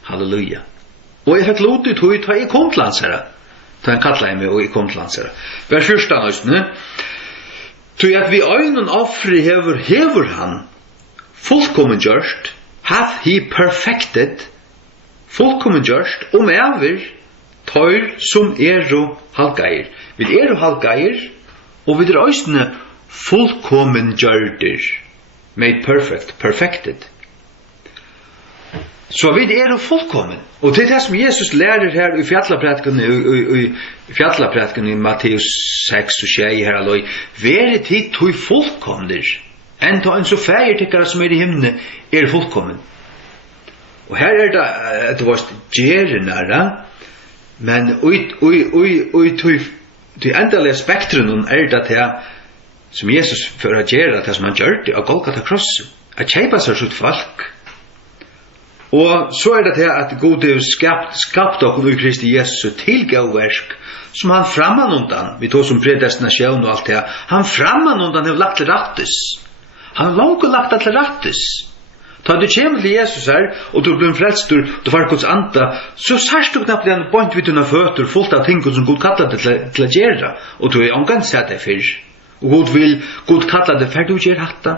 Halleluja. Og jeg fikk lot ut tøy, ta i kom til hans herre. Ta han kattlet meg, og jeg kom til hans herre. Vers 1. Tøy at vi øynen offri hever han, fullkommen gjørst, hath he perfected, fullkommen gjørst, over, tøyr som halgair. Vi halgair, og vi øyne fullkommen gjørder, made perfect, perfected. Så vi fullkommen. Og det det som Jesus lærer her i fjallaprætken i Matteus 6 og 6 her alloi, vere tid tog fullkomner, enn ta en så fægir tikkara som i himne fullkommen. Og her det var gjerrinara, men til endalige spektren det til som Jesus for å gjøre det som han gjør det av Golgata krossen, at kjeipa seg sitt folk. Og så det til at Gud har skapt okkur i Kristi Jesus til gavverk som han framman undan, vi tog som predestinasjon og alt det, han framman undan har lagt til rattes. Han har langt lagt til rattes. Ta du kommer til Jesus her, og du blir frelst, du får Guds anda, så sørst du knapt den point vid dina føtter, fullt av ting som Gud kallar det til å gjøre, og du omgang sett det fyrr. Og Gud kallar det, fer du gjør hatta,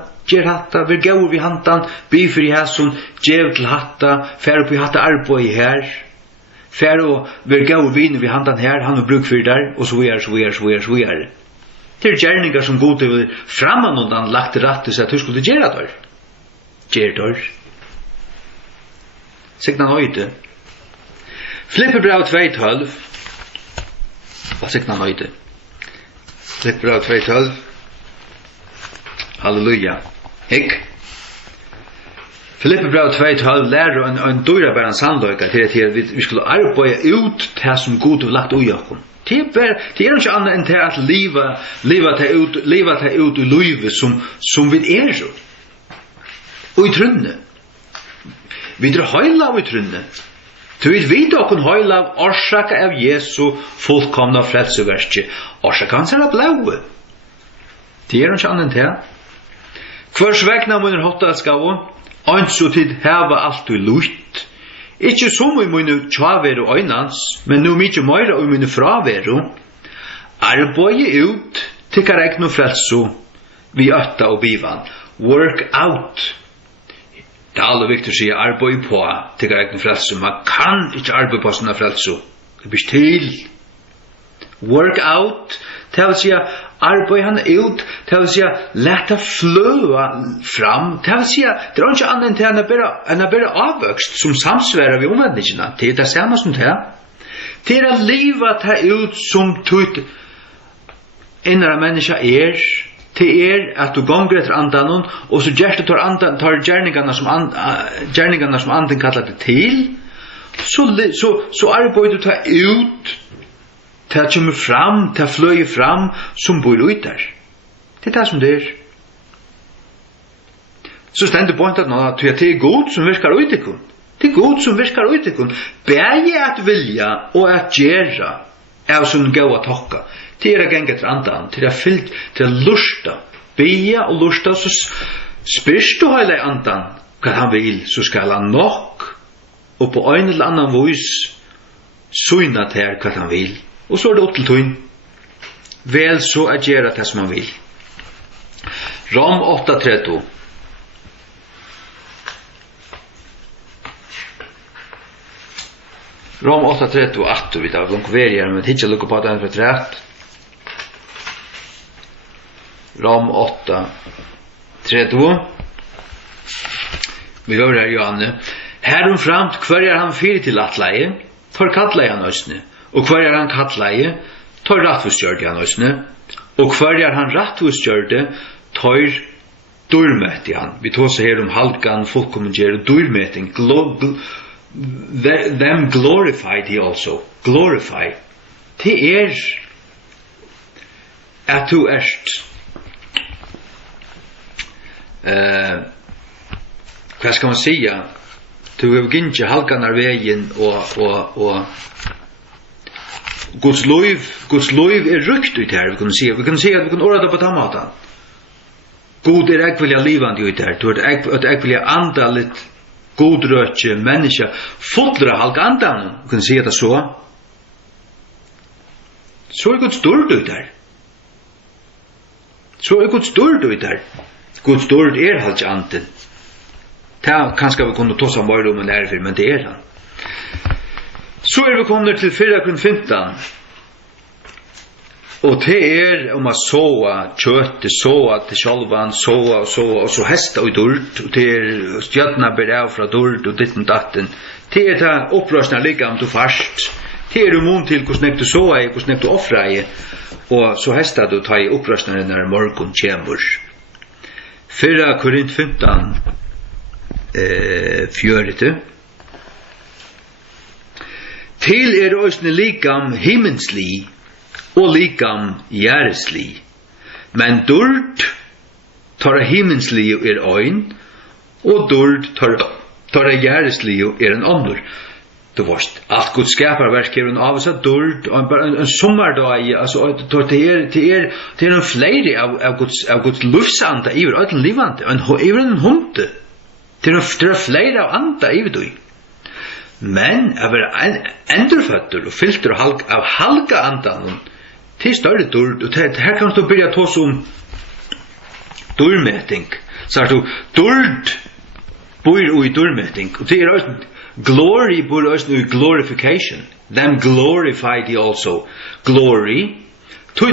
vil gå over i handan, by for i hæsson, gjev til hatta, fer opp i hatta arbeid her, fer og vil gå over vinn i handan her, han har bruk for der, og så videre. Det gjerningar som Gud vil framman undan lagt til rette seg at du skulle gjøre det. Gjerdor. Signa nøyde. Filippebrev 2:12. Hva signa nøyde? Filippebrev 2:12. Halleluja. Hikk. Filippebrev 2:12 lærer en dyrabæren sannløyga til vi skulle arbeide ut det som Gud har lagt ui okkur. Det er ikke annet enn til at liva det ut i livet som vi så. Og i trunne. Vi høyla av i trunne. Så vi vet okkur høyla av orsaka av Jesu fullkomna frelseverskje. Orsaka hans av blaue. Det er ikke annet til. Hvers vegna munner hottalskavo, anså tid heva alt og lutt. Ikke som i munner tjaveru øynans, men nu mykje meira i munner fraveru. Arbeid ut til karekno frelso, vi øtta og bivan. Work out. Det er alle viktig å si arbeid på til karekno frelso. Man kan ikke arbeid på sånne frelso. Det blir til. Work out, det vil si arbeid han ut, det vil si leta fløa fram, det vil si det er ikke annet til enn å bare avvøkst som samsværer vi omvendningene. Det er det samme som det. Det er å livet ta ut som tut innere mennesker det at du gonger etter andan og så gjør du tar gjerningene som anden kallar det til, så arbeid du ta ut til at kommer fram, til at fløye fram, som bor ut der. Det er det som det er. Så stender pointet nå at det er god som virkar ut ikon. Det er god som virkar ut ikon. Begge at vilja og at gjera er som gåa tokka. Det er geng etter andan, til å lusta. Begge og lusta, så spyrst du heile andan hva han vil, så skal han nok, og på en eller annan vis syna til hva han vil. Og så det opp til tøyn. Vel så at gjøre det som man vil. Rom 8:30. Rom 8:30 og 8. Vi tar langt veri her, men ikke lukke på den for 3. Rom 8:30. Vi går her, Johanne. Heromframt hver han fyrt til atleie, tar kattleie han østene. Og hver han kattleie, tar rattvistgjørte han østene. Og hver han rattvistgjørte, tar dyrmøte han. Vi tar seg her halkan, fullkommen gjør dyrmøting. Them glorified he also. Glorify. det at du vad ska man säga, du har inte halkanar vägen och Guds liv rykt ut här, vi kan se att vi kan orda det på tamatan. God ekvilja livande ut här, du har ekvilja andalit godrötje människa fullra halka andan, vi kan se det så. Så Guds dörd ut här. Så Guds dörd ut här. Guds dörd halka anden. Det kanske vi kunde ta som bara om en lärfyr, men det han. Så vi kommer till 4:15. Och det om att såa köttet, såa till självan, såa och så hästa och dörd. Och det stjärna ber av från dörd och ditten datten. Det det upprörsna ligga om du fast. Det du mun till hur snägt du såa, hur snägt du offra och så hästa du tar i upprörsna när morgon kommer. 4:15. 4. Til òsne likam himmelsli og likam jæresli. Men dörd tar himmelsli ein og dörd tar jæresli en annar. Du varst allt Guds skaparverk en av oss dörd en sommardag, alltså det är en flere av Guds lufsanda i öden livande en hunde. Det är flere av anda i du. Men av endurfötter och filter av halka andan till större dörd och det här kan du börja ta som dörrmätning. Så att du dörd bor i dörrmätning och det är glory bor också i glorification. Them glorified he also. Glory Tu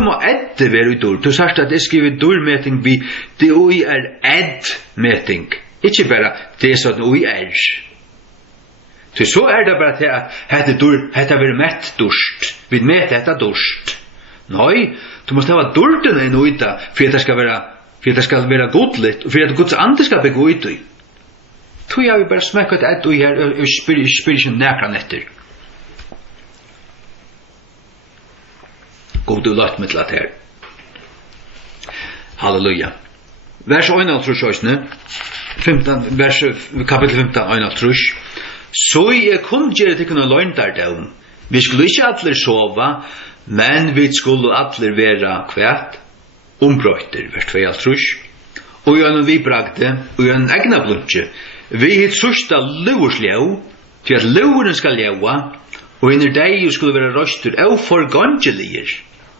må edde være i dörd. Du sagt at det skriver dörrmätning vi det oi edmeting. Ikke bare det sånn oi Så så det bara til at hette vil mett durst. Vi mette hette durst. Nei, du måste ha durten en uita for at det skal være godligt og for at Guds ande skal begå ut i. Tror jeg vi bare smekket et ui her og spyr ikke nekran etter. God du lagt mitt lat her. Halleluja. Vers 1, 15, vers kapitel 15, 1. Så jeg kunne gjøre til kunne løgndar dem. Vi skulle ikke atler sova, men vi skulle atler være kvært ombrøyter, vers 2. Og gjennom vi bragte, og gjennom egna blunche, vi hitt sørsta lursljau, til at luren skal ljaua, og inni deg skulle være røster av forgangelier,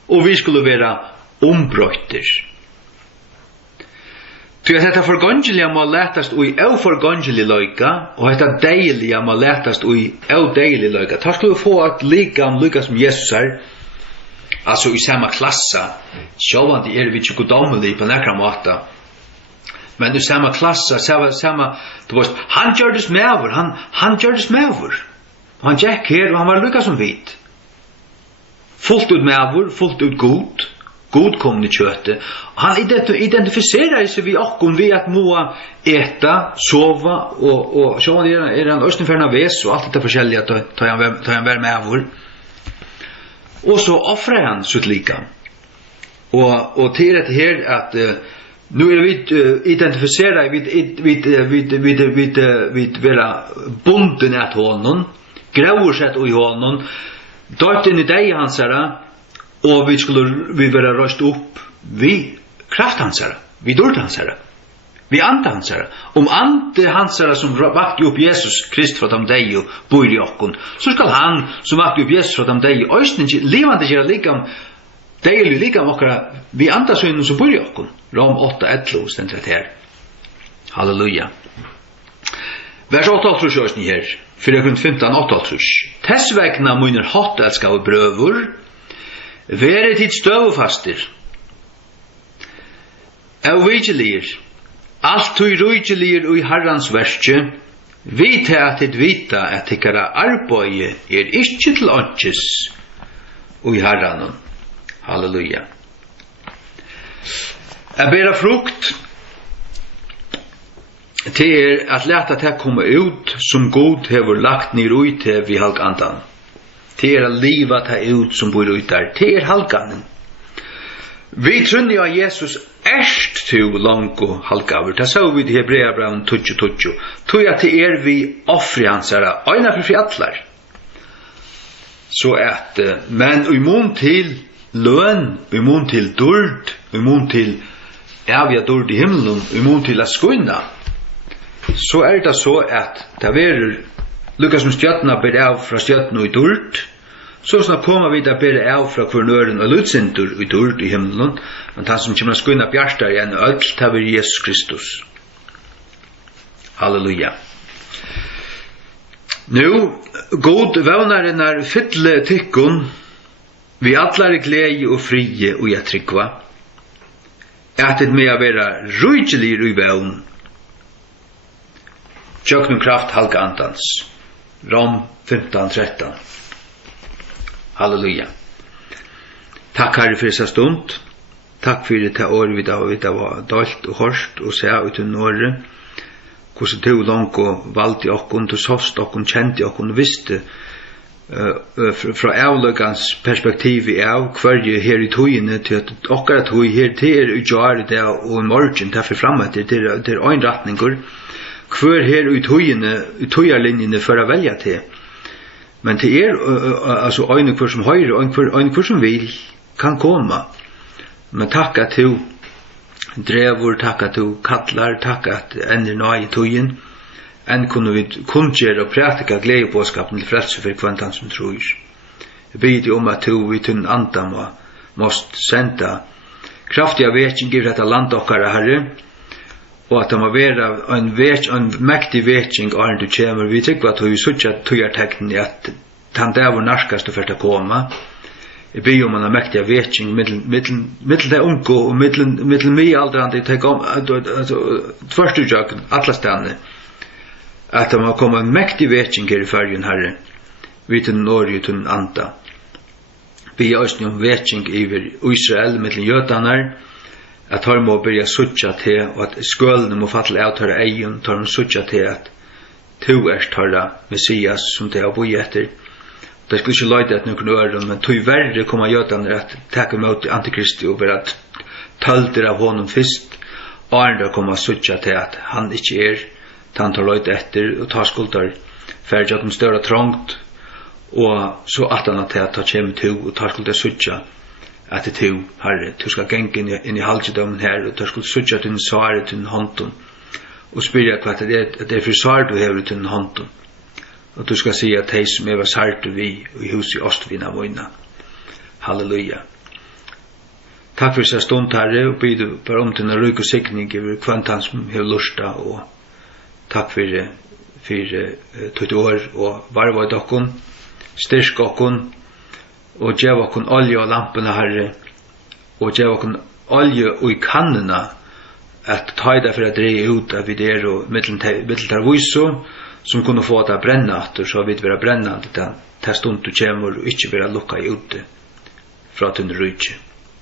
og vi skulle være ombrøyter. Til at dette forgangelige må letast ui av forgangelig løyka, og dette deilige må letast ui av deilig løyka. Da skulle vi få at lika som Jesus altså i samme klassa, sjåvand vi ikke goddommelig på nekra måte, men i samme klassa, du vet, han gjørdes mever, han gjørdes mever. Han gikk her, og han var lykka som vit. Fullt ut mever, fullt ut god kom i kjøttet. Han identifiserer seg vi okkom vi at må eta, sova, og så han østenferna ves, og alt dette forskjellige, tar han vær mever. Og så offrer han sitt lika. Og til dette her, at nu vi identifiserar vi vera bunden at honom, graursett i honom, dørt inn i deg hansara, og vi skulle vera røst opp vi kraft hansara, vi dørt hansara, vi ande hansara. Ande hansara som vakte opp Jesus Krist fra dem deg og bor i okkon, så skal han som vakte opp Jesus fra dem deg og livande gjerra likam deilig likam okkara vi anda sønnen som bor i okkon. Rom 8:11 stendur det her. Halleluja. Vers 8 her. 4:15-8. Tess vegna munir hatt elskav brøvur, vere tid støvfastir. Av vigilir, alt tui ruigilir ui Herrans verske, vite at det vita at tikkara arbeid ikkje til åndsjes ui Herranon. Halleluja. Att bära frukt till att låta det komma ut som God har lagt ner ut till vi halk andan. Till livet ta ut som bor ut där. Till halkanen. Vi trunni av Jesus erst till långt halkaver. Det sa vi i Hebreerbrevet 12:12. Tog jag till vi offriansara, öjna för allar. Så att, men i mån till lön, i mån till dörd, i mån till äviga dörd i himlen, i mån till att skynda, så det så att det verður Lukas som stjärna ber av från stjärna i dörd, så snart kommer vi att ber av från kvarnören och lutsintur i dörd i himlen, men han som kommer att skynda bjärstar igen öll, det blir Jesus Kristus. Halleluja. Nu, god vänaren är fylle tyckon, vi allar glädje och frie och jag tryggva, ätit med att vara rujtjelir i vän, tjöknum kraft halka antans. Rom 15:13. Halleluja. Tack Herre för dessa stund. Tack för det år vi var dalt och hörst och se ut i norre. Hvordan du långt och valde okkon, du såst okkon, kjente okkon, visste fra avløkans perspektiv i av hverje her i togene til at okkara tog her til i jar det og i morgen til framme til en retninger hver her i togene i tojarlinjene for å velge til men til altså øyne hver som høyre øyne hver som vil kan komme men takk at du drever, takk at du kattlar, takk at ender nøy i togen enn kunne vi kunngjøre og pratika gledebåskapen til frelse for kvantan som tror. Jeg beder om at du vi tunn andan måst senda kraftiga vekking i dette land okkara herre, og at det må være en mektig vekking av du kommer. Vi tykker at vi sutja tujartekten i at han der var narskast og først å komme. Jeg ber om en mektig vekking mittel det unge og mittel mye aldrande tvørstutjøkken, alle stedene. At det må komme en mektig vekking her i fyrjen, Herre, vi til Norge, til Anta. Vi er også om vekking i Israel, mellom jødaner, at de må begynne suttja til, og at skølene må falle av tørre egen, de må suttja til at to tørre Messias, som de har boi etter. Det skulle ikke løyde et noen øren, men to verre kommer jødaner at takke mot Antikristi og være tølter av honom først, og andre kommer suttja til at han ikke han tar løyt etter og tar skuldar ferdig at de større trångt og så at han til at han kommer til og tar skuldar suttja at det til Herre, du skal genge inn i halvdømmen her og tar skuldar suttja til den svare til den hånden og spyrja hva det er for svar du hever til den hånden og du skal si at hei som var sart vi i hus i Ostvina vøyna. Halleluja. Takk for seg stund Herre og byr bare om til en ryk og sikning over kvantan som hever lusta og takk for tøtt år og varva dokkon, styrk okkon, og gjev okkon olje og lampene, Herre, og gjev okkon olje og i kannene, at taida for å dreie ut av vider og mitteltar viso, som kunne få det brenna, så vidt være brennande til stund du kommer og ikke være lukka i ute fra tunne rydje.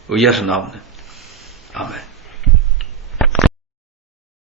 Og i Jesu navn. Amen.